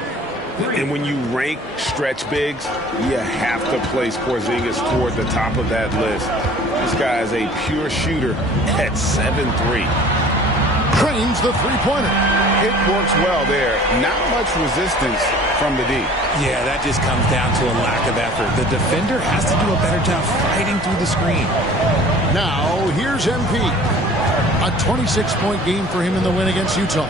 And when you rank stretch bigs, you have to place Porzingis toward the top of that list. This guy is a pure shooter at 7'3". Trains the three-pointer. It works well there. Not much resistance from the D. Yeah, that just comes down to a lack of effort. The defender has to do a better job fighting through the screen. Now, here's MP. A 26-point game for him in the win against Utah.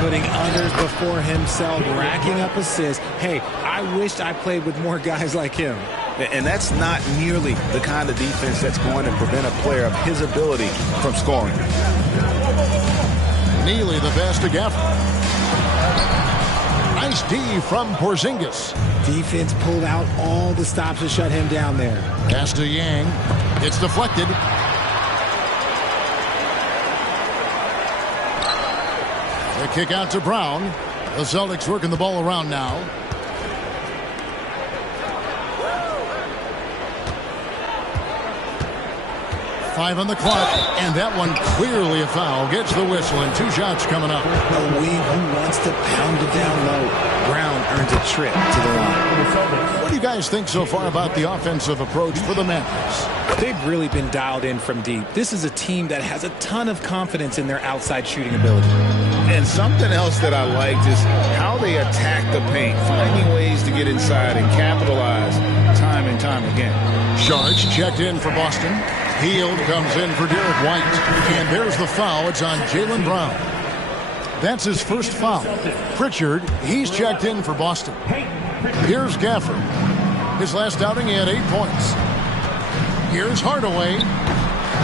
Putting others before himself, racking up assists. Hey, I wished I played with more guys like him. And that's not nearly the kind of defense that's going to prevent a player of his ability from scoring. Neely the best to Gafford. Nice D from Porzingis. Defense pulled out all the stops to shut him down there. Pass to Yang. It's deflected. The kick out to Brown. The Celtics working the ball around now. Five on the clock, and that one clearly a foul. Gets the whistle, and 2 shots coming up. A wing who wants to pound it down low. Brown earns a trip to the line. What do you guys think so far about the offensive approach for the Mavericks? They've really been dialed in from deep. This is a team that has a ton of confidence in their outside shooting ability. And something else that I liked is how they attack the paint, finding ways to get inside and capitalize time and time again. Sharks checked in for Boston. Hield comes in for Derek White. And there's the foul. It's on Jaylen Brown. That's his first foul. Pritchard, he's checked in for Boston. Here's Gafford. His last outing, he had 8 points. Here's Hardaway.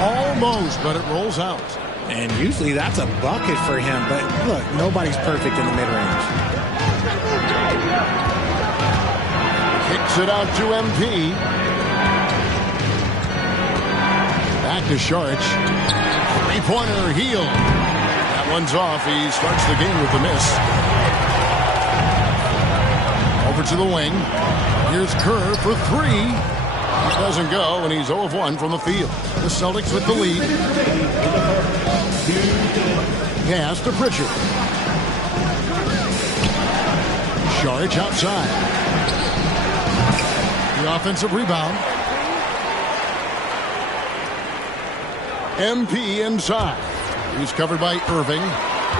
Almost, but it rolls out. And usually that's a bucket for him. But look, nobody's perfect in the mid-range. Kicks it out to MP. Back to Sharch. Three-pointer, Hield. That one's off. He starts the game with the miss. Over to the wing. Here's Kerr for 3. It doesn't go, and he's 0 of 1 from the field. The Celtics with the lead. Pass to Pritchard. Sharch outside. The offensive rebound. MP inside. He's covered by Irving.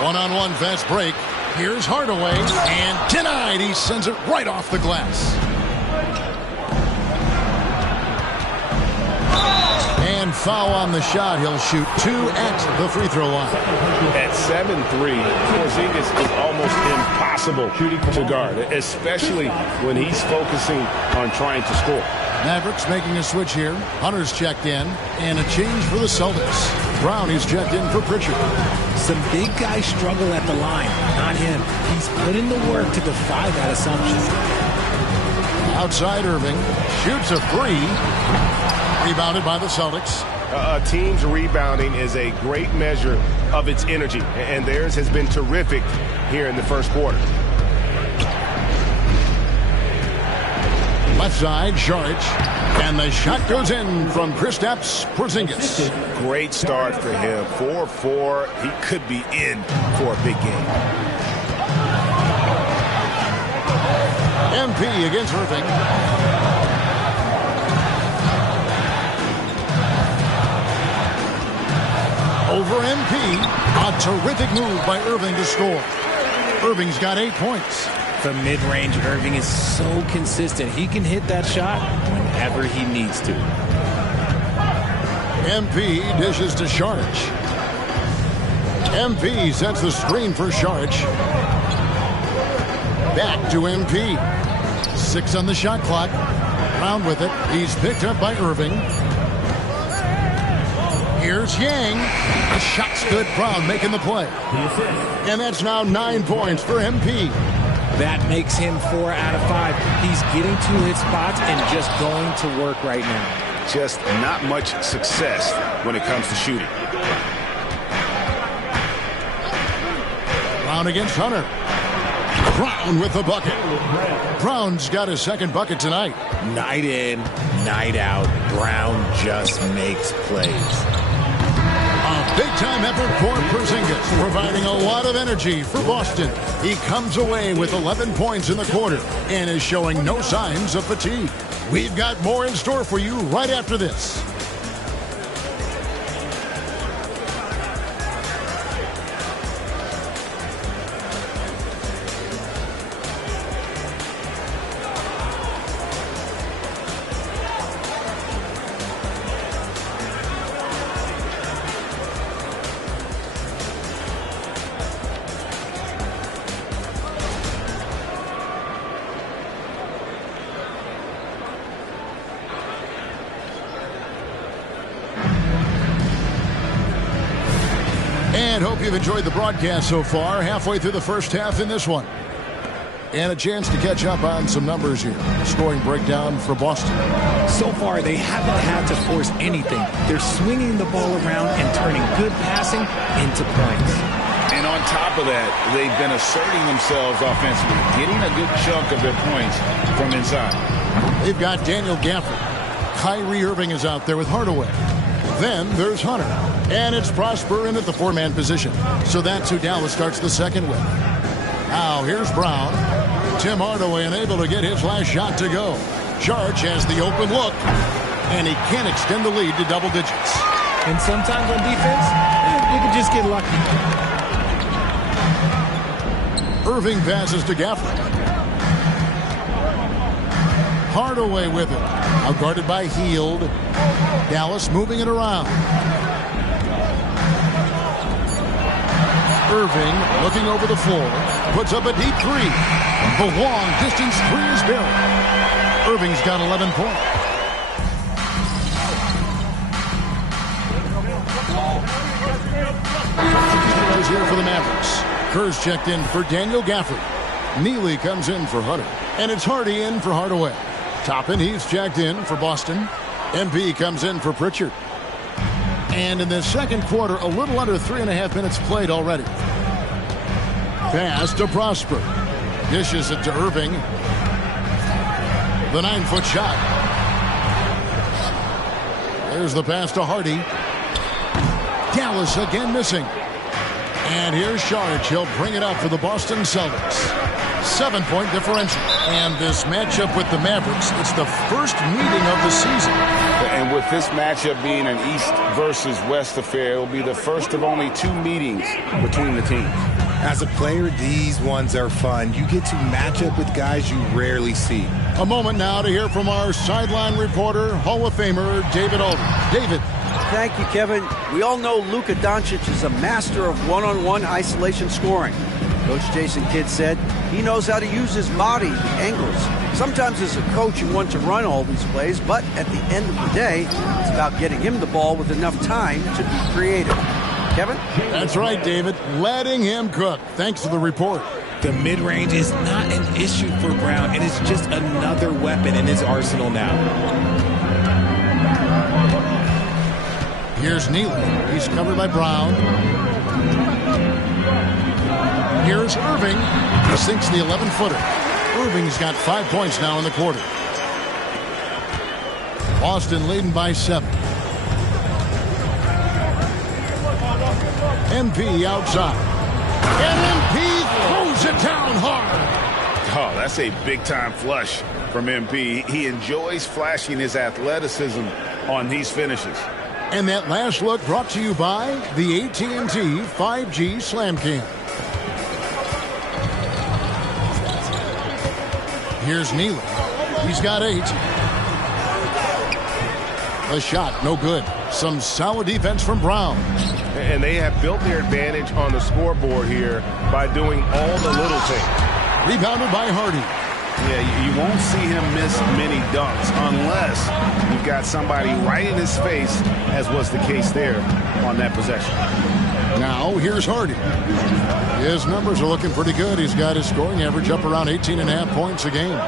One-on-one fast break. Here's Hardaway, and denied. He sends it right off the glass. And foul on the shot. He'll shoot 2 at the free throw line. At 7'3", Porzingis is almost impossible to guard, especially when he's focusing on trying to score. Mavericks making a switch here. Hunter's checked in, and a change for the Celtics. Brown is checked in for Pritchard. Some big guys struggle at the line, not him. He's put in the work to defy that assumption. Outside Irving, shoots a 3. Rebounded by the Celtics. A team's rebounding is a great measure of its energy, and theirs has been terrific here in the first quarter. Left side, Saric. And the shot goes in from Kristaps Porzingis. Great start for him. 4-4. He could be in for a big game. MP against Irving. Over MP. A terrific move by Irving to score. Irving's got 8 points. From mid-range, Irving is so consistent. He can hit that shot whenever he needs to. MP dishes to Saric. MP sets the screen for Saric. Back to MP. 6 on the shot clock. Brown with it. He's picked up by Irving. Here's Yang. The shot's good. Brown making the play. And that's now 9 points for MP. That makes him 4 out of 5. He's getting to his spots and just going to work right now. Just not much success when it comes to shooting. Brown against Hunter. Brown with the bucket. Brown's got his second bucket tonight. Night in, night out, Brown just makes plays. A big-time effort for Porzingis, providing a lot of energy for Boston. He comes away with 11 points in the quarter and is showing no signs of fatigue. We've got more in store for you right after this. And hope you've enjoyed the broadcast so far. Halfway through the first half in this one. And a chance to catch up on some numbers here. Scoring breakdown for Boston. So far, they haven't had to force anything. They're swinging the ball around and turning good passing into points. And on top of that, they've been asserting themselves offensively, getting a good chunk of their points from inside. They've got Daniel Gafford. Kyrie Irving is out there with Hardaway. Then there's Hunter. And it's Prosper in at the 4-man position. So that's who Dallas starts the second with. Now here's Brown. Tim Hardaway unable to get his last shot to go. Saric has the open look. And he can't extend the lead to double digits. And sometimes on defense, you can just get lucky. Irving passes to Gafford. Hardaway with it. Now guarded by Hield. Dallas moving it around. Irving looking over the floor. Puts up a deep 3. The long distance 3 is buried. Irving's got 11 points. Is here for the Mavericks. Kerr's checked in for Daniel Gafford. Neely comes in for Hunter. And it's Hardy in for Hardaway. Toppin, he's checked in for Boston. MP comes in for Pritchard. And in the second quarter, a little under 3.5 minutes played already. Pass to Prosper. Dishes it to Irving. The 9-foot shot. There's the pass to Hardy. Dallas again missing. And here's Saric. He'll bring it up for the Boston Celtics. 7-point differential. And this matchup with the Mavericks, it's the first meeting of the season. And with this matchup being an East versus West affair, it will be the first of only 2 meetings between the teams. As a player, these ones are fun. You get to match up with guys you rarely see. A moment now to hear from our sideline reporter, Hall of Famer David Alden. David. Thank you, Kevin. We all know Luka Doncic is a master of one-on-one isolation scoring. Coach Jason Kidd said he knows how to use his body, the angles. Sometimes as a coach you want to run all these plays, but at the end of the day, it's about getting him the ball with enough time to be creative. Kevin? That's right, David. Letting him cook. Thanks to the report. The mid-range is not an issue for Brown, and it's just another weapon in his arsenal now. Here's Neely. He's covered by Brown. Here's Irving. He sinks the 11-footer. Irving's got 5 points now in the quarter. Boston leading by 7. MP outside. And MP throws it down hard. Oh, that's a big-time flush from MP. He enjoys flashing his athleticism on these finishes. And that last look brought to you by the AT&T 5G Slam Cam. Here's Neely. He's got 8. The shot, no good. Some solid defense from Brown. And they have built their advantage on the scoreboard here by doing all the little things. Rebounded by Hardy. Yeah, you won't see him miss many dunks unless you've got somebody right in his face, as was the case there on that possession. Now, here's Hardy. His numbers are looking pretty good. He's got his scoring average up around 18.5 points a game.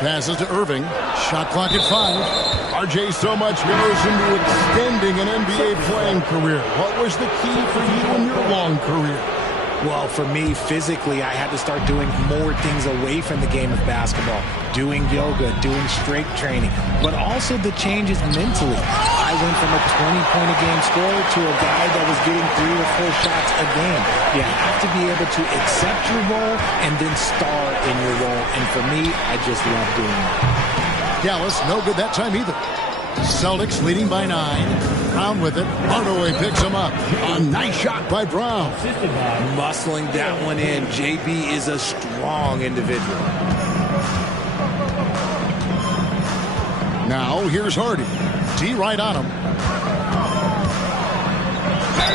Passes to Irving. Shot clock at 5. RJ, so much goes into extending an NBA playing career. What was the key for you in your long career? Well, for me, physically, I had to start doing more things away from the game of basketball. Doing yoga, doing strength training, but also the changes mentally. I went from a 20-point-a-game scorer to a guy that was getting 3 or 4 shots a game. You have to be able to accept your role and then star in your role. And for me, I just love doing that. Dallas, no good that time either. Celtics leading by 9. Brown with it. Hardaway picks him up. A nice shot by Brown. Muscling that one in. JB is a strong individual. Now here's Hardy. D right on him.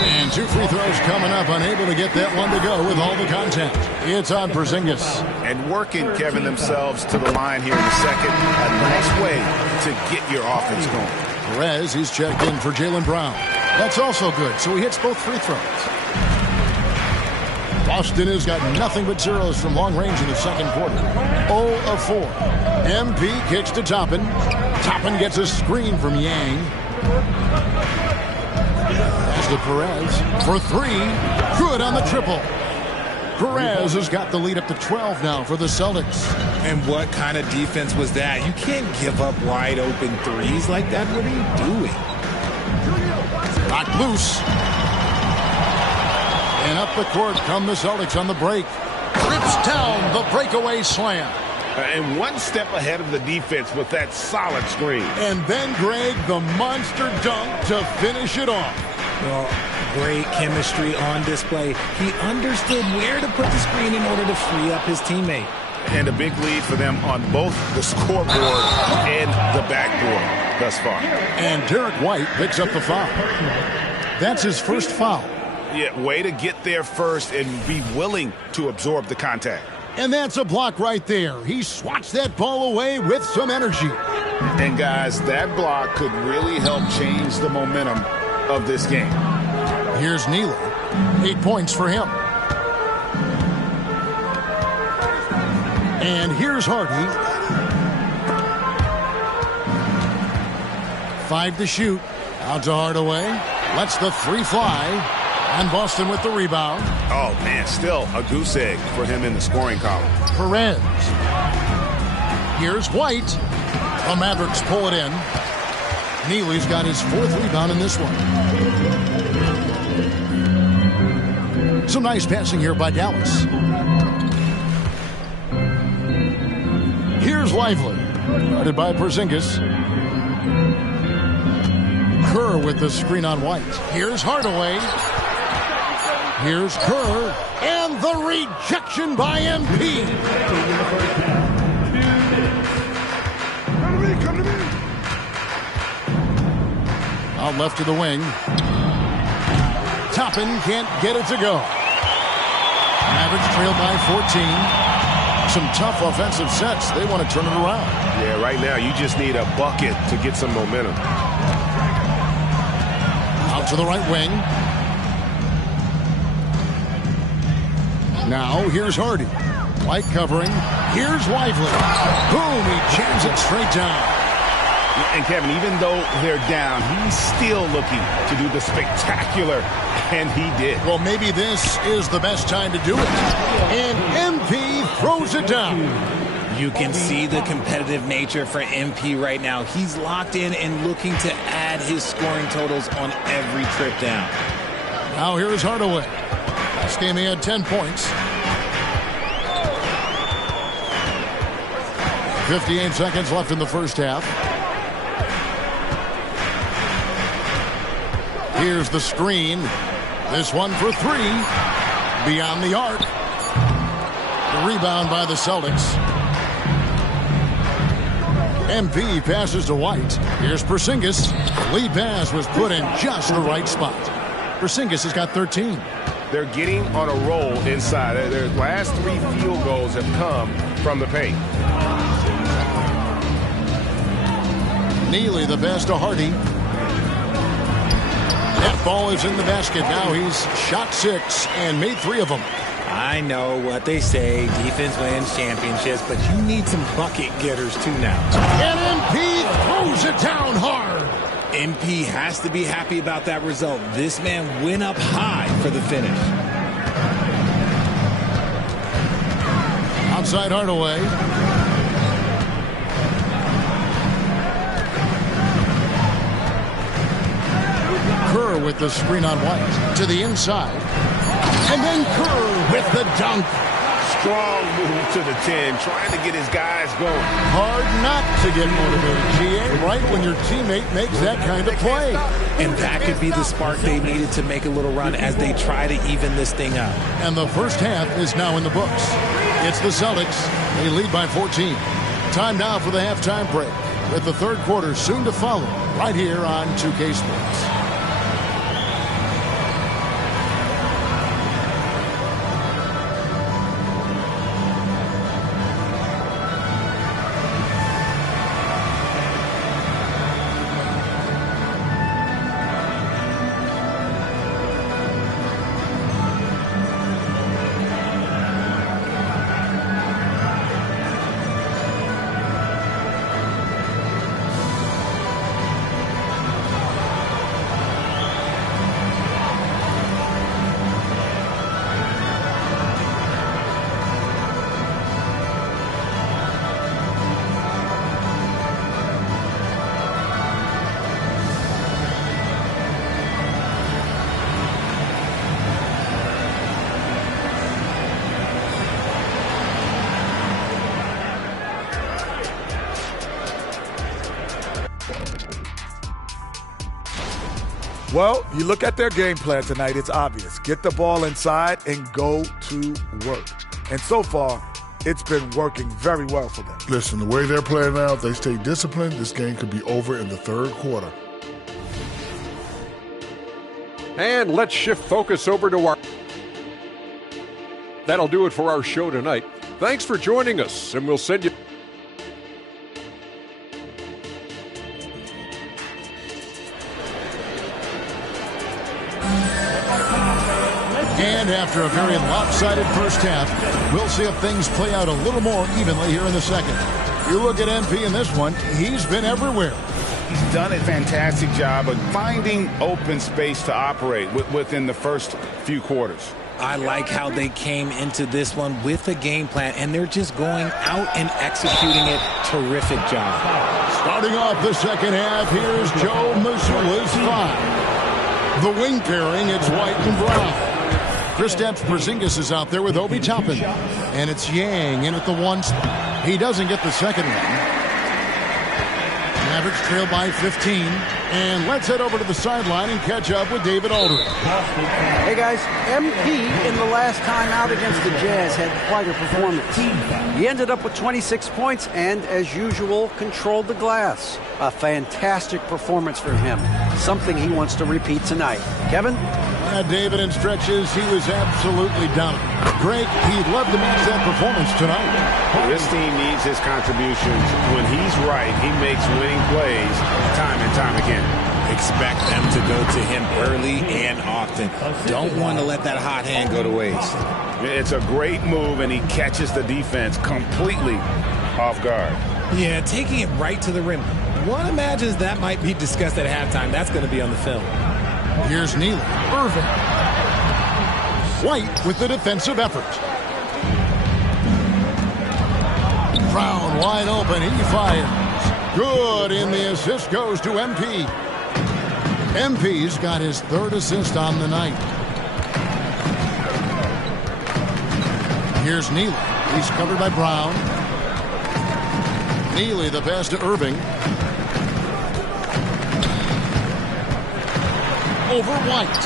And 2 free throws coming up. Unable to get that one to go with all the contact. It's on Porzingis. And working, Kevin, themselves to the line here in the second. A nice way to get your offense going. Perez, he's checked in for Jaylen Brown. That's also good, so he hits both free throws. Boston has got nothing but zeros from long range in the second quarter. 0 of 4. MP kicks to Toppin. Toppin gets a screen from Yang. Pass to Perez for 3. Good on the triple. Perez has got the lead up to 12 now for the Celtics. And what kind of defense was that? You can't give up wide open threes like that. What are you doing? Knocked loose. And up the court come the Celtics on the break. Rips down the breakaway slam. And one step ahead of the defense with that solid screen. And then Greg, the monster dunk to finish it off. Well, great chemistry on display. He understood where to put the screen in order to free up his teammate. And a big lead for them on both the scoreboard and the backboard thus far. And Derek White picks up the foul. That's his first foul. Yeah, way to get there first and be willing to absorb the contact. And that's a block right there. He swats that ball away with some energy. And guys, that block could really help change the momentum of this game. Here's Neely. 8 points for him. And here's Hardy. 5 to shoot. Out to Hardaway. Lets the 3 fly. And Boston with the rebound. Oh, man, still a goose egg for him in the scoring column. Perez. Here's White. The Mavericks pull it in. Neely's got his 4th rebound in this one. Some nice passing here by Dallas. Here's Lively. Guarded by Porzingis. Kerr with the screen on White. Here's Hardaway. Here's Kerr. And the rejection by MP. Come to me. Out left to the wing. Toppin can't get it to go. Mavericks trail by 14. Some tough offensive sets. They want to turn it around. Yeah, right now you just need a bucket to get some momentum. Out to the right wing. Now here's Hardy. White covering. Here's Lively. Boom, he jams it straight down. And Kevin, even though they're down, he's still looking to do the spectacular, and he did. Well, maybe this is the best time to do it. And MP throws it down. You can see the competitive nature for MP right now. He's locked in and looking to add his scoring totals on every trip down. Now here's Hardaway. Last game he had 10 points. 58 seconds left in the first half. Here's the screen. This one for three. Beyond the arc. The rebound by the Celtics. MP passes to White. Here's Porzingis. The lead pass was put in just the right spot. Porzingis has got 13. They're getting on a roll inside. Their last 3 field goals have come from the paint. Neely the pass to Hardy. That ball is in the basket. Now he's shot 6 and made 3 of them. I know what they say, defense wins championships, but you need some bucket getters too now. And MP throws it down hard. MP has to be happy about that result. This man went up high for the finish. Outside Hardaway. Kerr with the screen on White. To the inside. And then Kerr with the dunk. Strong move to the 10, trying to get his guys going. Hard not to get motivated, GA, right when your teammate makes that kind of play. And that could be the spark they needed to make a little run as they try to even this thing up. And the first half is now in the books. It's the Celtics. They lead by 14. Time now for the halftime break, with the third quarter soon to follow, right here on 2K Sports. Well, you look at their game plan tonight, it's obvious. Get the ball inside and go to work. And so far, it's been working very well for them. Listen, the way they're playing now, if they stay disciplined, this game could be over in the third quarter. And let's shift focus over to our... That'll do it for our show tonight. Thanks for joining us, and we'll send you... And after a very lopsided first half, we'll see if things play out a little more evenly here in the second. You look at MP in this one, he's been everywhere. He's done a fantastic job of finding open space to operate within the first few quarters. I like how they came into this one with a game plan, and they're just going out and executing it. Terrific job. Starting off the second half, here's Joe Mazzulla's 5. The wing pairing, it's White and Brown. Kristaps Porzingis is out there with Obi Toppin. And it's Yang in at the 1 spot. He doesn't get the second one. Mavericks trail by 15. And let's head over to the sideline and catch up with David Aldridge. Hey guys, MP in the last time out against the Jazz had quite a performance. He ended up with 26 points and, as usual, controlled the glass. A fantastic performance for him. Something he wants to repeat tonight. Kevin? Yeah, David, in stretches, he was absolutely dominant. Greg, he'd love to match that performance tonight. This team needs his contributions. When he's right, he makes winning plays time and time again. Expect them to go to him early and often. Don't want to let that hot hand go to waste. It's a great move, and he catches the defense completely off guard. Yeah, taking it right to the rim. One imagines that might be discussed at halftime. That's going to be on the film. Here's Neely. Irving. White with the defensive effort. Brown wide open. He fires. Good, and the assist goes to MP. MP's got his third assist on the night. Here's Neely. He's covered by Brown. Neely, the pass to Irving. Over White.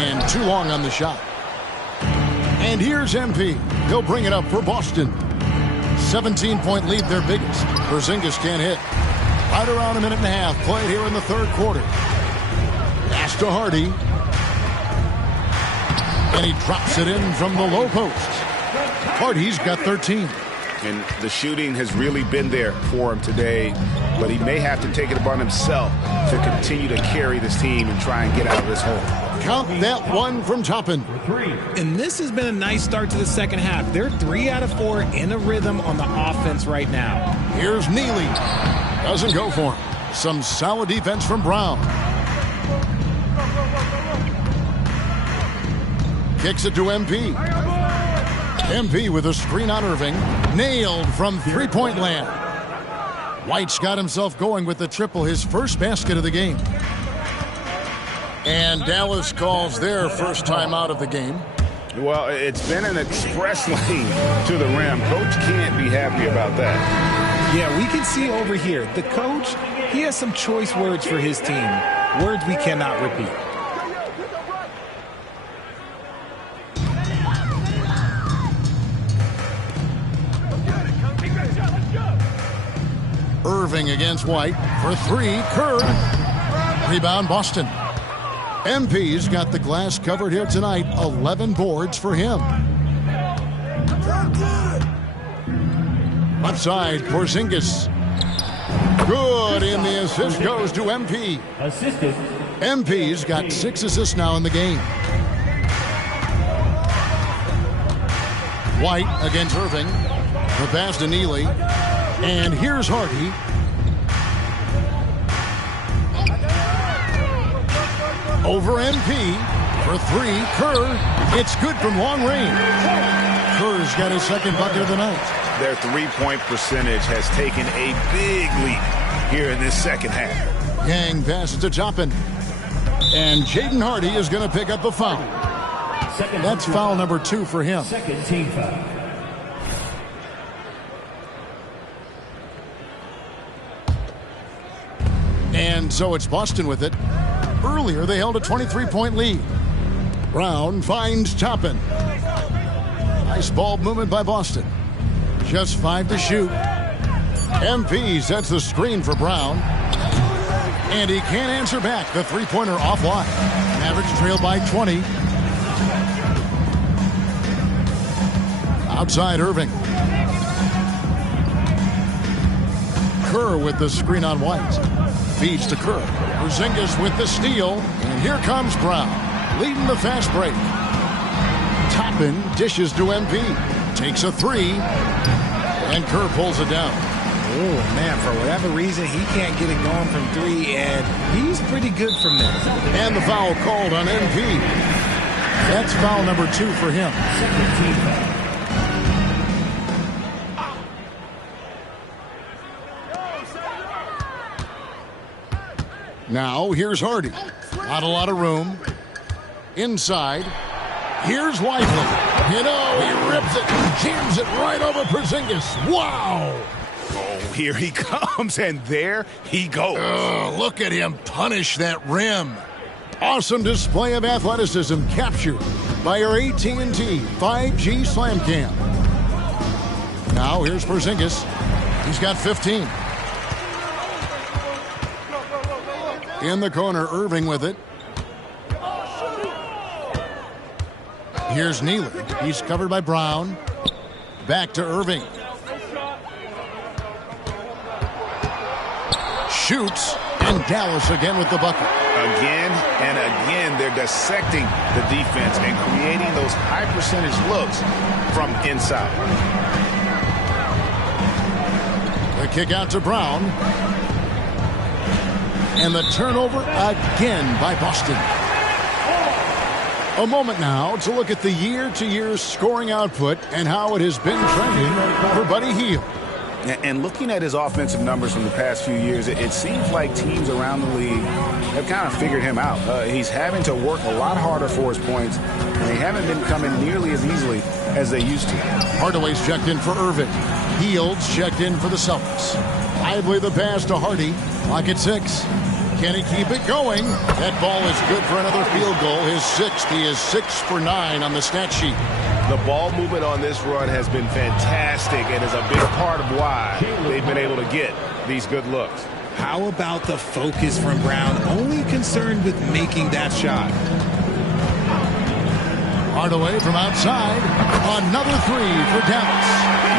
And too long on the shot. And here's MP. He'll bring it up for Boston. 17-point lead, their biggest. Porzingis can't hit. Right around a minute and a half played here in the third quarter. Pass to Hardy. And he drops it in from the low post. Hardy's got 13. And the shooting has really been there for him today, but he may have to take it upon himself to continue to carry this team and try and get out of this hole. Count that one from Toppin. And this has been a nice start to the second half. They're 3 out of 4 in a rhythm on the offense right now. Here's Neely. Doesn't go for him. Some solid defense from Brown. Kicks it to MP. MP with a screen on Irving. Nailed from three-point land. White's got himself going with the triple, his first basket of the game. And Dallas calls their first time out of the game. Well, it's been an express lane to the rim. Coach can't be happy about that. Yeah, we can see over here, the coach, he has some choice words for his team. Words we cannot repeat. Irving against White for three. Kerr. Rebound Boston. MP's got the glass covered here tonight. 11 boards for him. Left side, Porzingis. Good, and the assist goes to MP. Assisted. MP's got 6 assists now in the game. White against Irving. The pass to Neely. And here's Hardy. Over MP for 3. Kerr. It's good from long range. Kerr's got his second bucket of the night. Their three-point percentage has taken a big leap here in this second half. Yang passes to Toppin. And Jaden Hardy is going to pick up a foul. That's foul number 2 for him. Second team foul. And so it's Boston with it. Earlier, they held a 23-point lead. Brown finds Toppin. Nice ball movement by Boston. Just 5 to shoot. MP sets the screen for Brown. And he can't answer back. The three-pointer offline. Mavericks trail by 20. Outside Irving. Kerr with the screen on White. Feeds to Kerr. Porzingis with the steal. And here comes Brown. Leading the fast break. Toppin dishes to MP. Takes a 3. And Kerr pulls it down. Oh, man, for whatever reason, he can't get it going from 3, and he's pretty good from there. And the foul called on MP. That's foul number 2 for him. Second team foul. Now, here's Hardy. Not a lot of room. Inside. Here's Lively. You know, he rips it, jams it right over Porzingis. Wow! Oh, here he comes, and there he goes. Look at him punish that rim. Awesome display of athleticism captured by our AT&T 5G Slam Cam. Now here's Porzingis. He's got 15. In the corner, Irving with it. Here's Neely. He's covered by Brown. Back to Irving. Shoots, and Dallas again with the bucket. Again and again, they're dissecting the defense and creating those high-percentage looks from inside. The kick out to Brown. And the turnover again by Boston. A moment now to look at the year-to-year scoring output and how it has been trending for Buddy Hield. And looking at his offensive numbers from the past few years, it seems like teams around the league have kind of figured him out. He's having to work a lot harder for his points, and they haven't been coming nearly as easily as they used to. Hardaway's checked in for Irving. Hield's checked in for the Celtics. Lively the pass to Hardy. Clock at 6. Can he keep it going? That ball is good for another field goal. His 6th. He is 6 for 9 on the stat sheet. The ball movement on this run has been fantastic and is a big part of why they've been able to get these good looks. How about the focus from Brown? Only concerned with making that shot. Hardaway from outside. Another 3 for Dallas.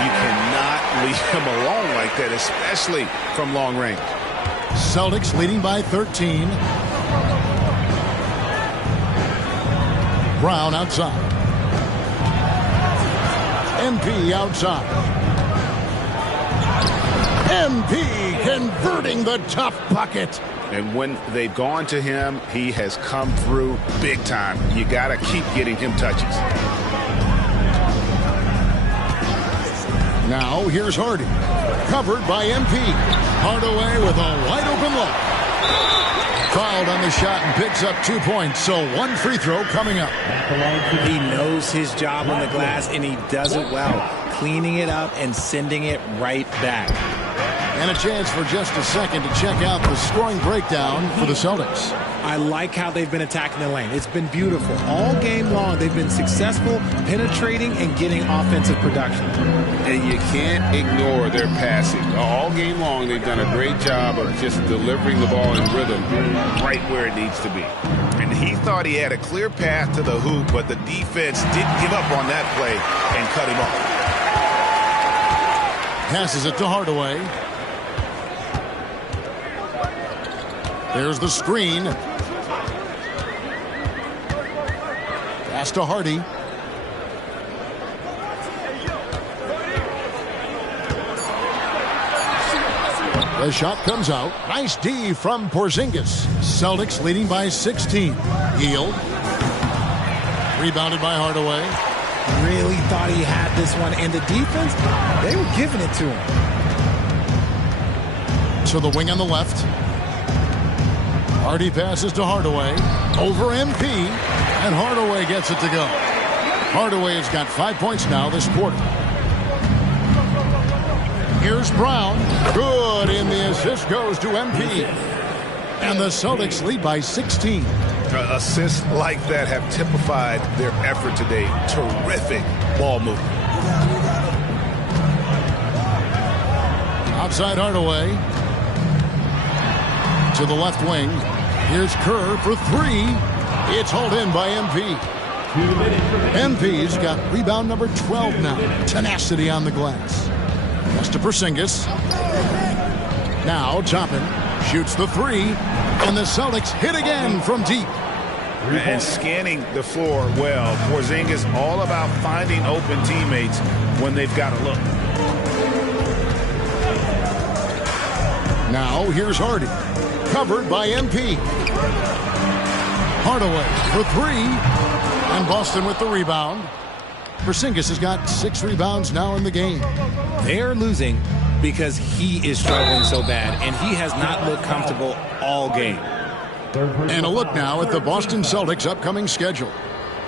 You cannot leave him alone like that, especially from long range. Celtics leading by 13. Brown outside. MP outside. MP converting the tough bucket. And when they've gone to him, he has come through big time. You got to keep getting him touches. Now here's Hardy. Covered by MP. Hardaway with a wide open look. Fouled on the shot and picks up 2 points. So 1 free throw coming up. He knows his job on the glass, and he does it well. Cleaning it up and sending it right back. And a chance for just a second to check out the scoring breakdown for the Celtics. I like how they've been attacking the lane. It's been beautiful. All game long, they've been successful penetrating and getting offensive production. And you can't ignore their passing. All game long, they've done a great job of just delivering the ball in rhythm right where it needs to be. And he thought he had a clear path to the hoop, but the defense didn't give up on that play and cut him off. Passes it to Hardaway. There's the screen. Pass to Hardy. The shot comes out. Nice D from Porzingis. Celtics leading by 16. Hield. Rebounded by Hardaway. Really thought he had this one. And the defense, they were giving it to him. To the wing on the left. Hardy passes to Hardaway. Over MP. And Hardaway gets it to go. Hardaway has got 5 points now this quarter. Here's Brown. Good, and the assist goes to MP. And the Celtics lead by 16. Assists like that have typified their effort today. Terrific ball movement. Outside Hardaway. To the left wing. Here's Kerr for 3. It's hauled in by MP. MP's got rebound number 12 now. Tenacity on the glass. Pass to Porzingis. Now Toppin shoots the 3. And the Celtics hit again from deep. And scanning the floor well. Porzingis all about finding open teammates when they've got a look. Now here's Hardy. Covered by MP. Hardaway for 3. And Boston with the rebound. Porzingis has got 6 rebounds now in the game. They're losing because he is struggling so bad, and he has not looked comfortable all game. And a look now at the Boston Celtics' upcoming schedule.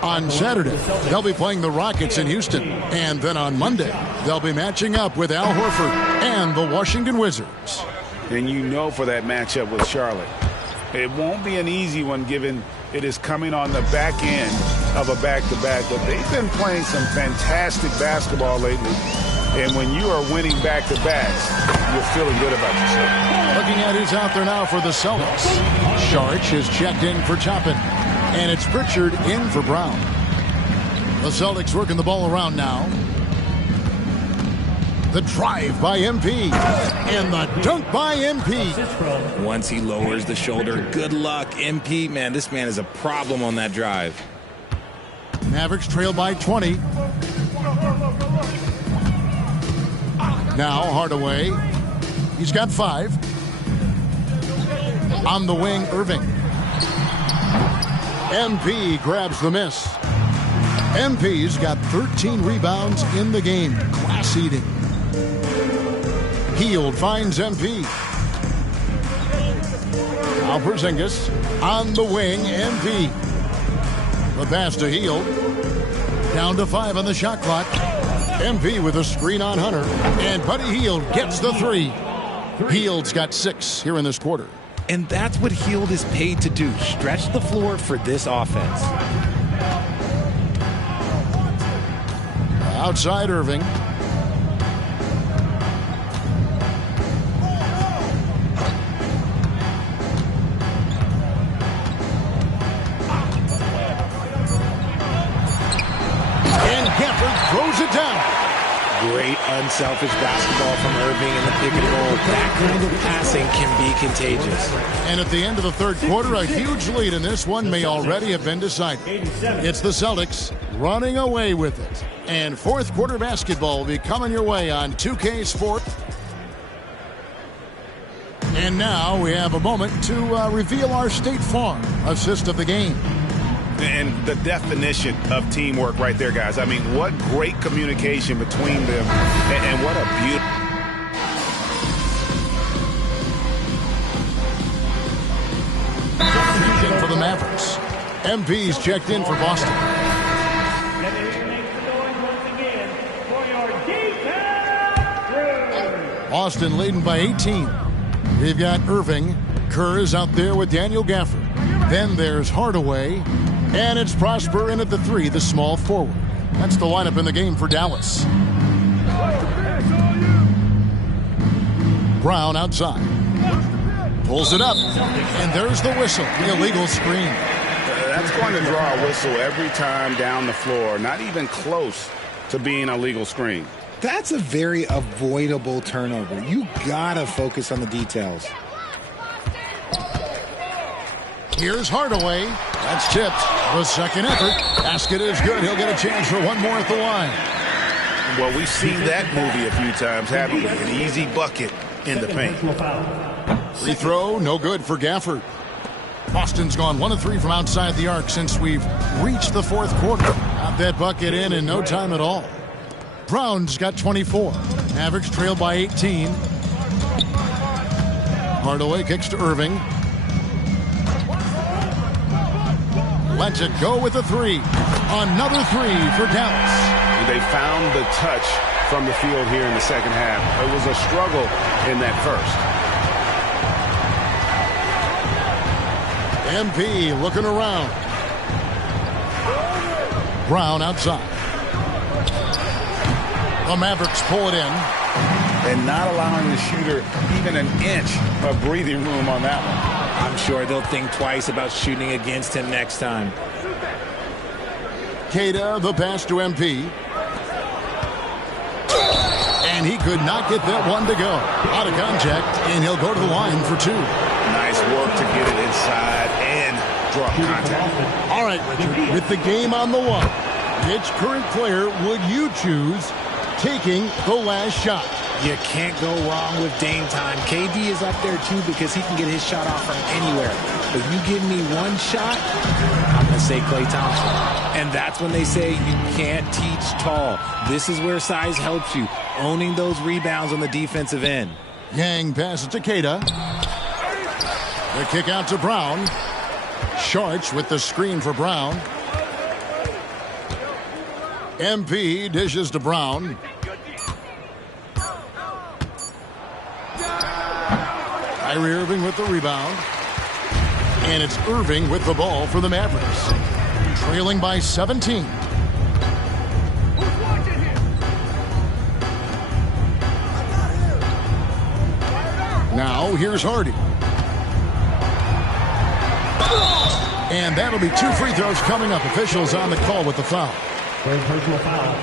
On Saturday, they'll be playing the Rockets in Houston. And then on Monday, they'll be matching up with Al Horford and the Washington Wizards. And you know for that matchup with Charlotte, it won't be an easy one given it is coming on the back end of a back-to-back. But they've been playing some fantastic basketball lately. And when you are winning back-to-backs, you're feeling good about yourself. Looking at who's out there now for the Celtics. Saric is checked in for Toppin. And it's Pritchard in for Brown. The Celtics working the ball around now. The drive by MP. And the dunk by MP. Once he lowers the shoulder, good luck, MP. Man, this man is a problem on that drive. Mavericks trail by 20. Now Hardaway. He's got 5. On the wing, Irving. MP grabs the miss. MP's got 13 rebounds in the game. Class eating. Hield finds MP. Now Porzingis on the wing. MP. The pass to Hield. Down to 5 on the shot clock. MP with a screen on Hunter. And Buddy Hield gets the 3. Hield's got 6 here in this quarter. And that's what Hield is paid to do. Stretch the floor for this offense. Outside Irving. And Gafford throws it down. Great unselfish basketball from Irving in the pick and roll. That kind of passing can be contagious. And at the end of the third quarter, a huge lead in this one may already have been decided. It's the Celtics running away with it. And fourth quarter basketball will be coming your way on 2K Sports. And now we have a moment to reveal our State Farm assist of the game. And the definition of teamwork right there, guys. I mean, what great communication between them, and what a beautiful. For the Mavericks. MP's checked in for Boston. Boston leading by 18. We've got Irving. Kerr is out there with Daniel Gafford. Then there's Hardaway. And it's Prosper in at the 3, the small forward. That's the lineup in the game for Dallas. Brown outside. Pulls it up. And there's the whistle. The illegal screen. That's going to draw a whistle every time down the floor. Not even close to being a legal screen. That's a very avoidable turnover. You gotta focus on the details. Here's Hardaway. That's tipped. The second effort. Basket is good. He'll get a chance for one more at the line. Well, we've seen that movie a few times, haven't we? An easy bucket in the paint. Free throw, no good for Gafford. Boston's gone 1 of 3 from outside the arc since we've reached the fourth quarter. Got that bucket in no time at all. Brown's got 24. Mavericks trail by 18. Hardaway kicks to Irving. Lets it go with a 3. Another 3 for Dallas. They found the touch from the field here in the second half. It was a struggle in that first. MP looking around. Brown outside. The Mavericks pull it in. And not allowing the shooter even an inch of breathing room on that one. I'm sure they'll think twice about shooting against him next time. Queta, the pass to MP. And he could not get that one to go. Out of contact, and he'll go to the line for 2. Nice work to get it inside and draw contact. All right, Richard, with the game on the line, which current player would you choose taking the last shot? You can't go wrong with Dame time. KD is up there, too, because he can get his shot off from anywhere. But you give me one shot, I'm going to say Klay Thompson. And that's when they say you can't teach tall. This is where size helps you, owning those rebounds on the defensive end. Yang passes to Queta. The kick out to Brown. Sharch with the screen for Brown. MP dishes to Brown. Kyrie Irving with the rebound. And it's Irving with the ball for the Mavericks. Trailing by 17. Now here's Hardy. And that'll be 2 free throws coming up. Officials on the call with the foul. Third personal foul.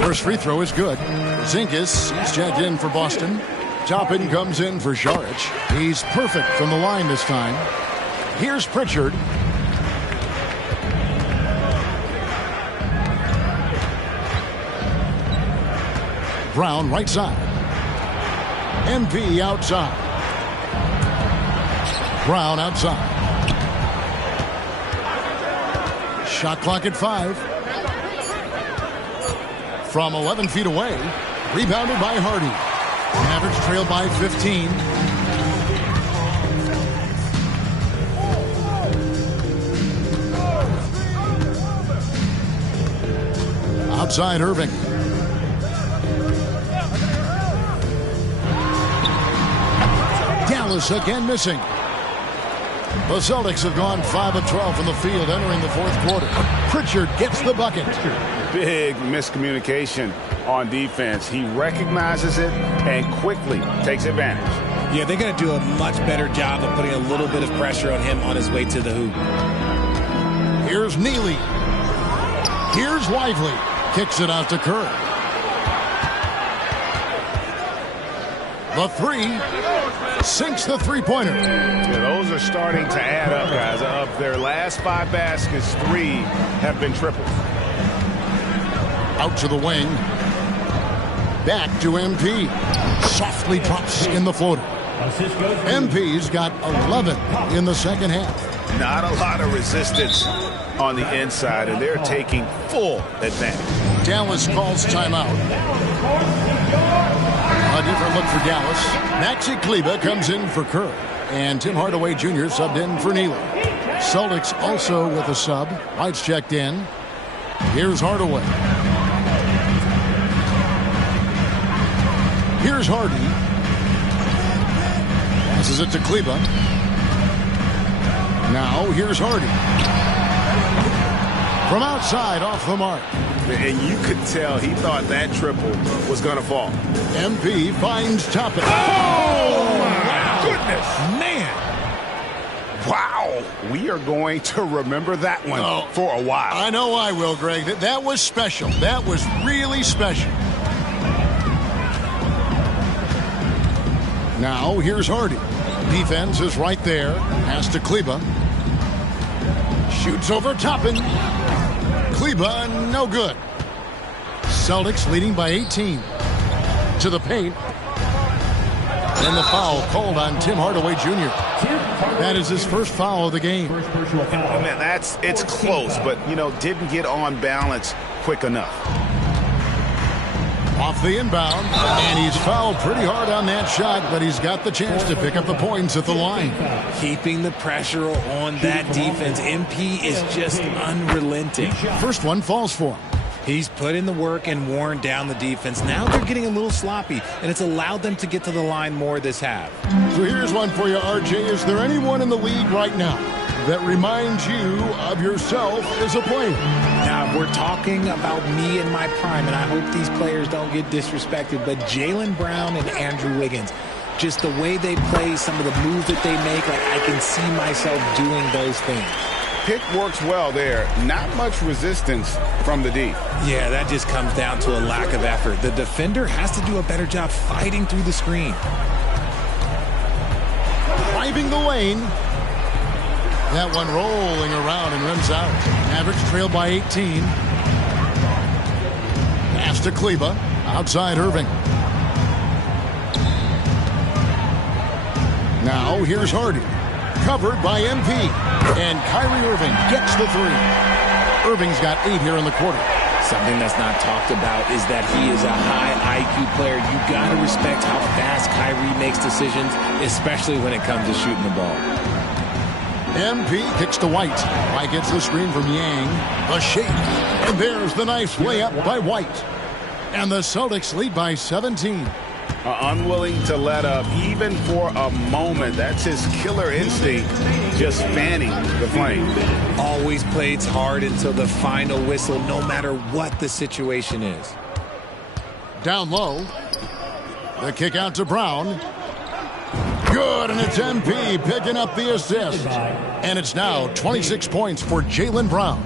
First free throw is good. Zinkas, he's checked in for Boston. Toppin comes in for Šarić. He's perfect from the line this time. Here's Pritchard. Brown right side. MP outside. Brown outside. Shot clock at 5. From 11 feet away. Rebounded by Hardy. Mavericks trail by 15. Outside Irving. Dallas again missing. The Celtics have gone 5 of 12 from the field entering the fourth quarter. Pritchard gets the bucket. Big miscommunication on defense. He recognizes it and quickly takes advantage. Yeah, they're going to do a much better job of putting a little bit of pressure on him on his way to the hoop. Here's Neely. Here's Lively. Kicks it out to Kerr. The three. Sinks the three-pointer. Yeah, those are starting to add up, guys. Of their last 5 baskets, 3 have been triples. Out to the wing. Back to MP. Softly drops in the floater. MP's got 11 in the second half. Not a lot of resistance on the inside, and they're taking full advantage. Dallas calls timeout. A different look for Dallas. Maxi Kleber comes in for Kerr. And Tim Hardaway Jr. subbed in for Neely. Celtics also with a sub. White's checked in. Here's Hardaway. Here's Hardy. Passes it to Kleber. Now here's Hardy. From outside, off the mark. And you could tell he thought that triple was going to fall. MP finds Toppin. Oh, my goodness. Man. Wow. We are going to remember that one for a while. I know I will, Greg. That was special. That was really special. Now, here's Hardy. Defense is right there. Pass to Kleber. Shoots over Toppin. Kleber, no good. Celtics leading by 18. To the paint. And the foul called on Tim Hardaway Jr. That is his first foul of the game. Oh, man, it's close, but, didn't get on balance quick enough. Off the inbound, and he's fouled pretty hard on that shot, but he's got the chance to pick up the points at the line. Keeping the pressure on that defense. MP is just unrelenting. First one falls for him. He's put in the work and worn down the defense. Now they're getting a little sloppy, and it's allowed them to get to the line more this half. So here's one for you, RJ. Is there anyone in the league right now that reminds you of yourself as a player? Now, we're talking about me in my prime, and I hope these players don't get disrespected, but Jaylen Brown and Andrew Wiggins, just the way they play, some of the moves that they make, I can see myself doing those things. Pick works well there. Not much resistance from the D. Yeah, that just comes down to a lack of effort. The defender has to do a better job fighting through the screen. Driving the lane. That one rolling around and rims out. Mavericks trail by 18. Pass to Kleber. Outside Irving. Now here's Hardy. Covered by MP. And Kyrie Irving gets the three. Irving's got 8 here in the quarter. Something that's not talked about is that he is a high IQ player. You got to respect how fast Kyrie makes decisions, especially when it comes to shooting the ball. MP kicks to White. White gets the screen from Yang. The shake. And there's the nice layup by White. And the Celtics lead by 17. Unwilling to let up even for a moment. That's his killer instinct, just fanning the flame. Always plays hard until the final whistle, no matter what the situation is. Down low. The kick out to Brown. Good, and it's MP picking up the assist. And it's now 26 points for Jaylen Brown.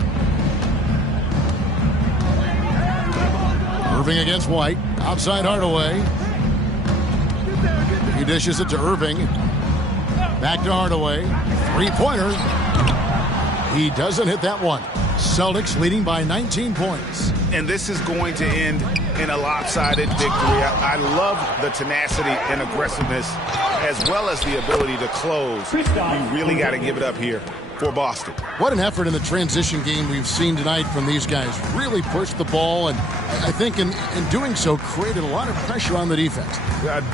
Irving against White. Outside Hardaway. He dishes it to Irving. Back to Hardaway. Three-pointer. He doesn't hit that one. Celtics leading by 19 points. And this is going to end in a lopsided victory. I love the tenacity and aggressiveness as well as the ability to close. You really got to give it up here for Boston. What an effort in the transition game we've seen tonight from these guys. Really pushed the ball, and I think in doing so created a lot of pressure on the defense.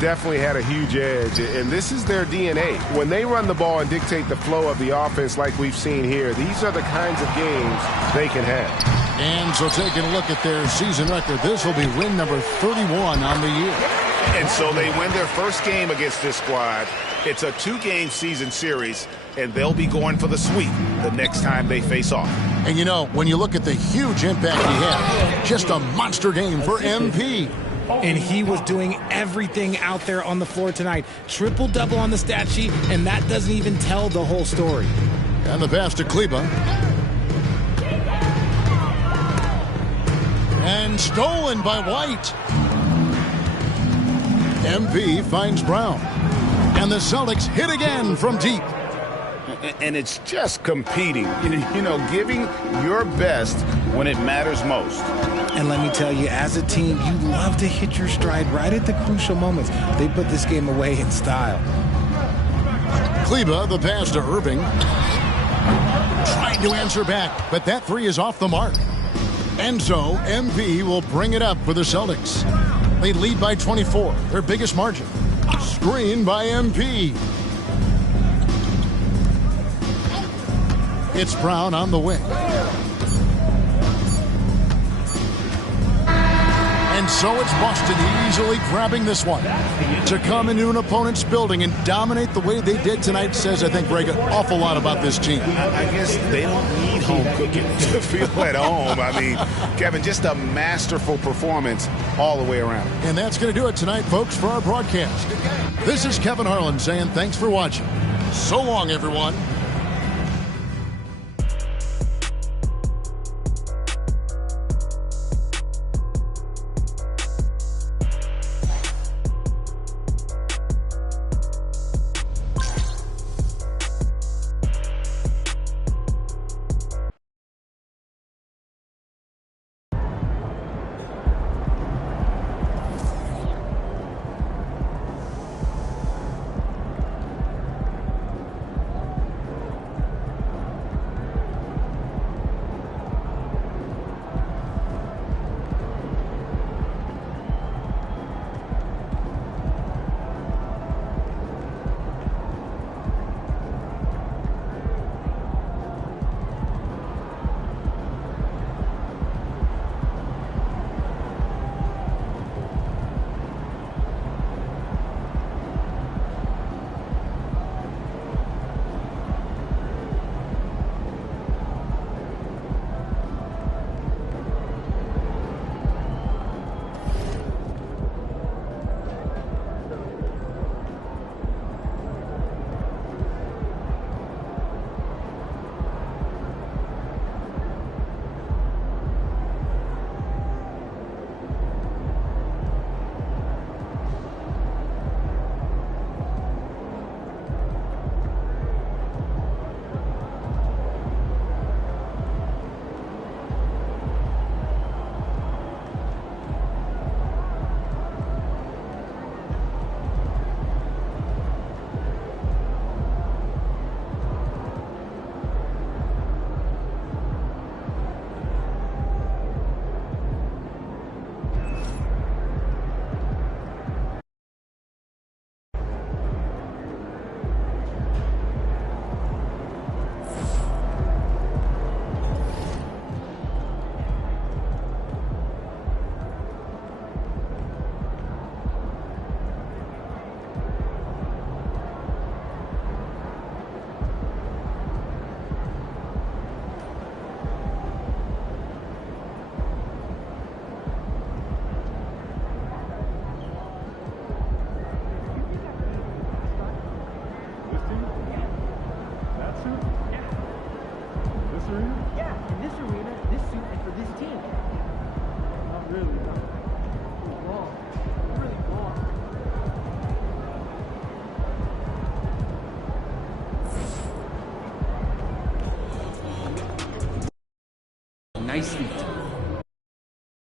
Definitely had a huge edge, and this is their DNA. When they run the ball and dictate the flow of the offense like we've seen here, these are the kinds of games they can have. And so taking a look at their season record, this will be win number 31 on the year. And so they win their first game against this squad. It's a 2-game season series, and they'll be going for the sweep the next time they face off. And you know, when you look at the huge impact he had, just a monster game for MP. And he was doing everything out there on the floor tonight. Triple-double on the stat sheet, and that doesn't even tell the whole story. And the pass to Kleba. And stolen by White. MP finds Brown. And the Celtics hit again from deep. And it's just competing, you know, giving your best when it matters most. And let me tell you, as a team, you love to hit your stride right at the crucial moments. They put this game away in style. Kleba, the pass to Irving. Trying to answer back, but that three is off the mark. And so, MP will bring it up for the Celtics. They lead by 24, their biggest margin. Screen by MP. It's Brown on the wing. And so it's Boston easily grabbing this one. To come into an opponent's building and dominate the way they did tonight says, I think, Greg, an awful lot about this team. I guess they don't need home cooking to feel at home. I mean, Kevin, just a masterful performance all the way around. And that's going to do it tonight, folks, for our broadcast. This is Kevin Harlan saying thanks for watching. So long, everyone. arena? Yeah, in this arena, this suit, and for this team. Not really, no. It's long. It's really long. Nicely done.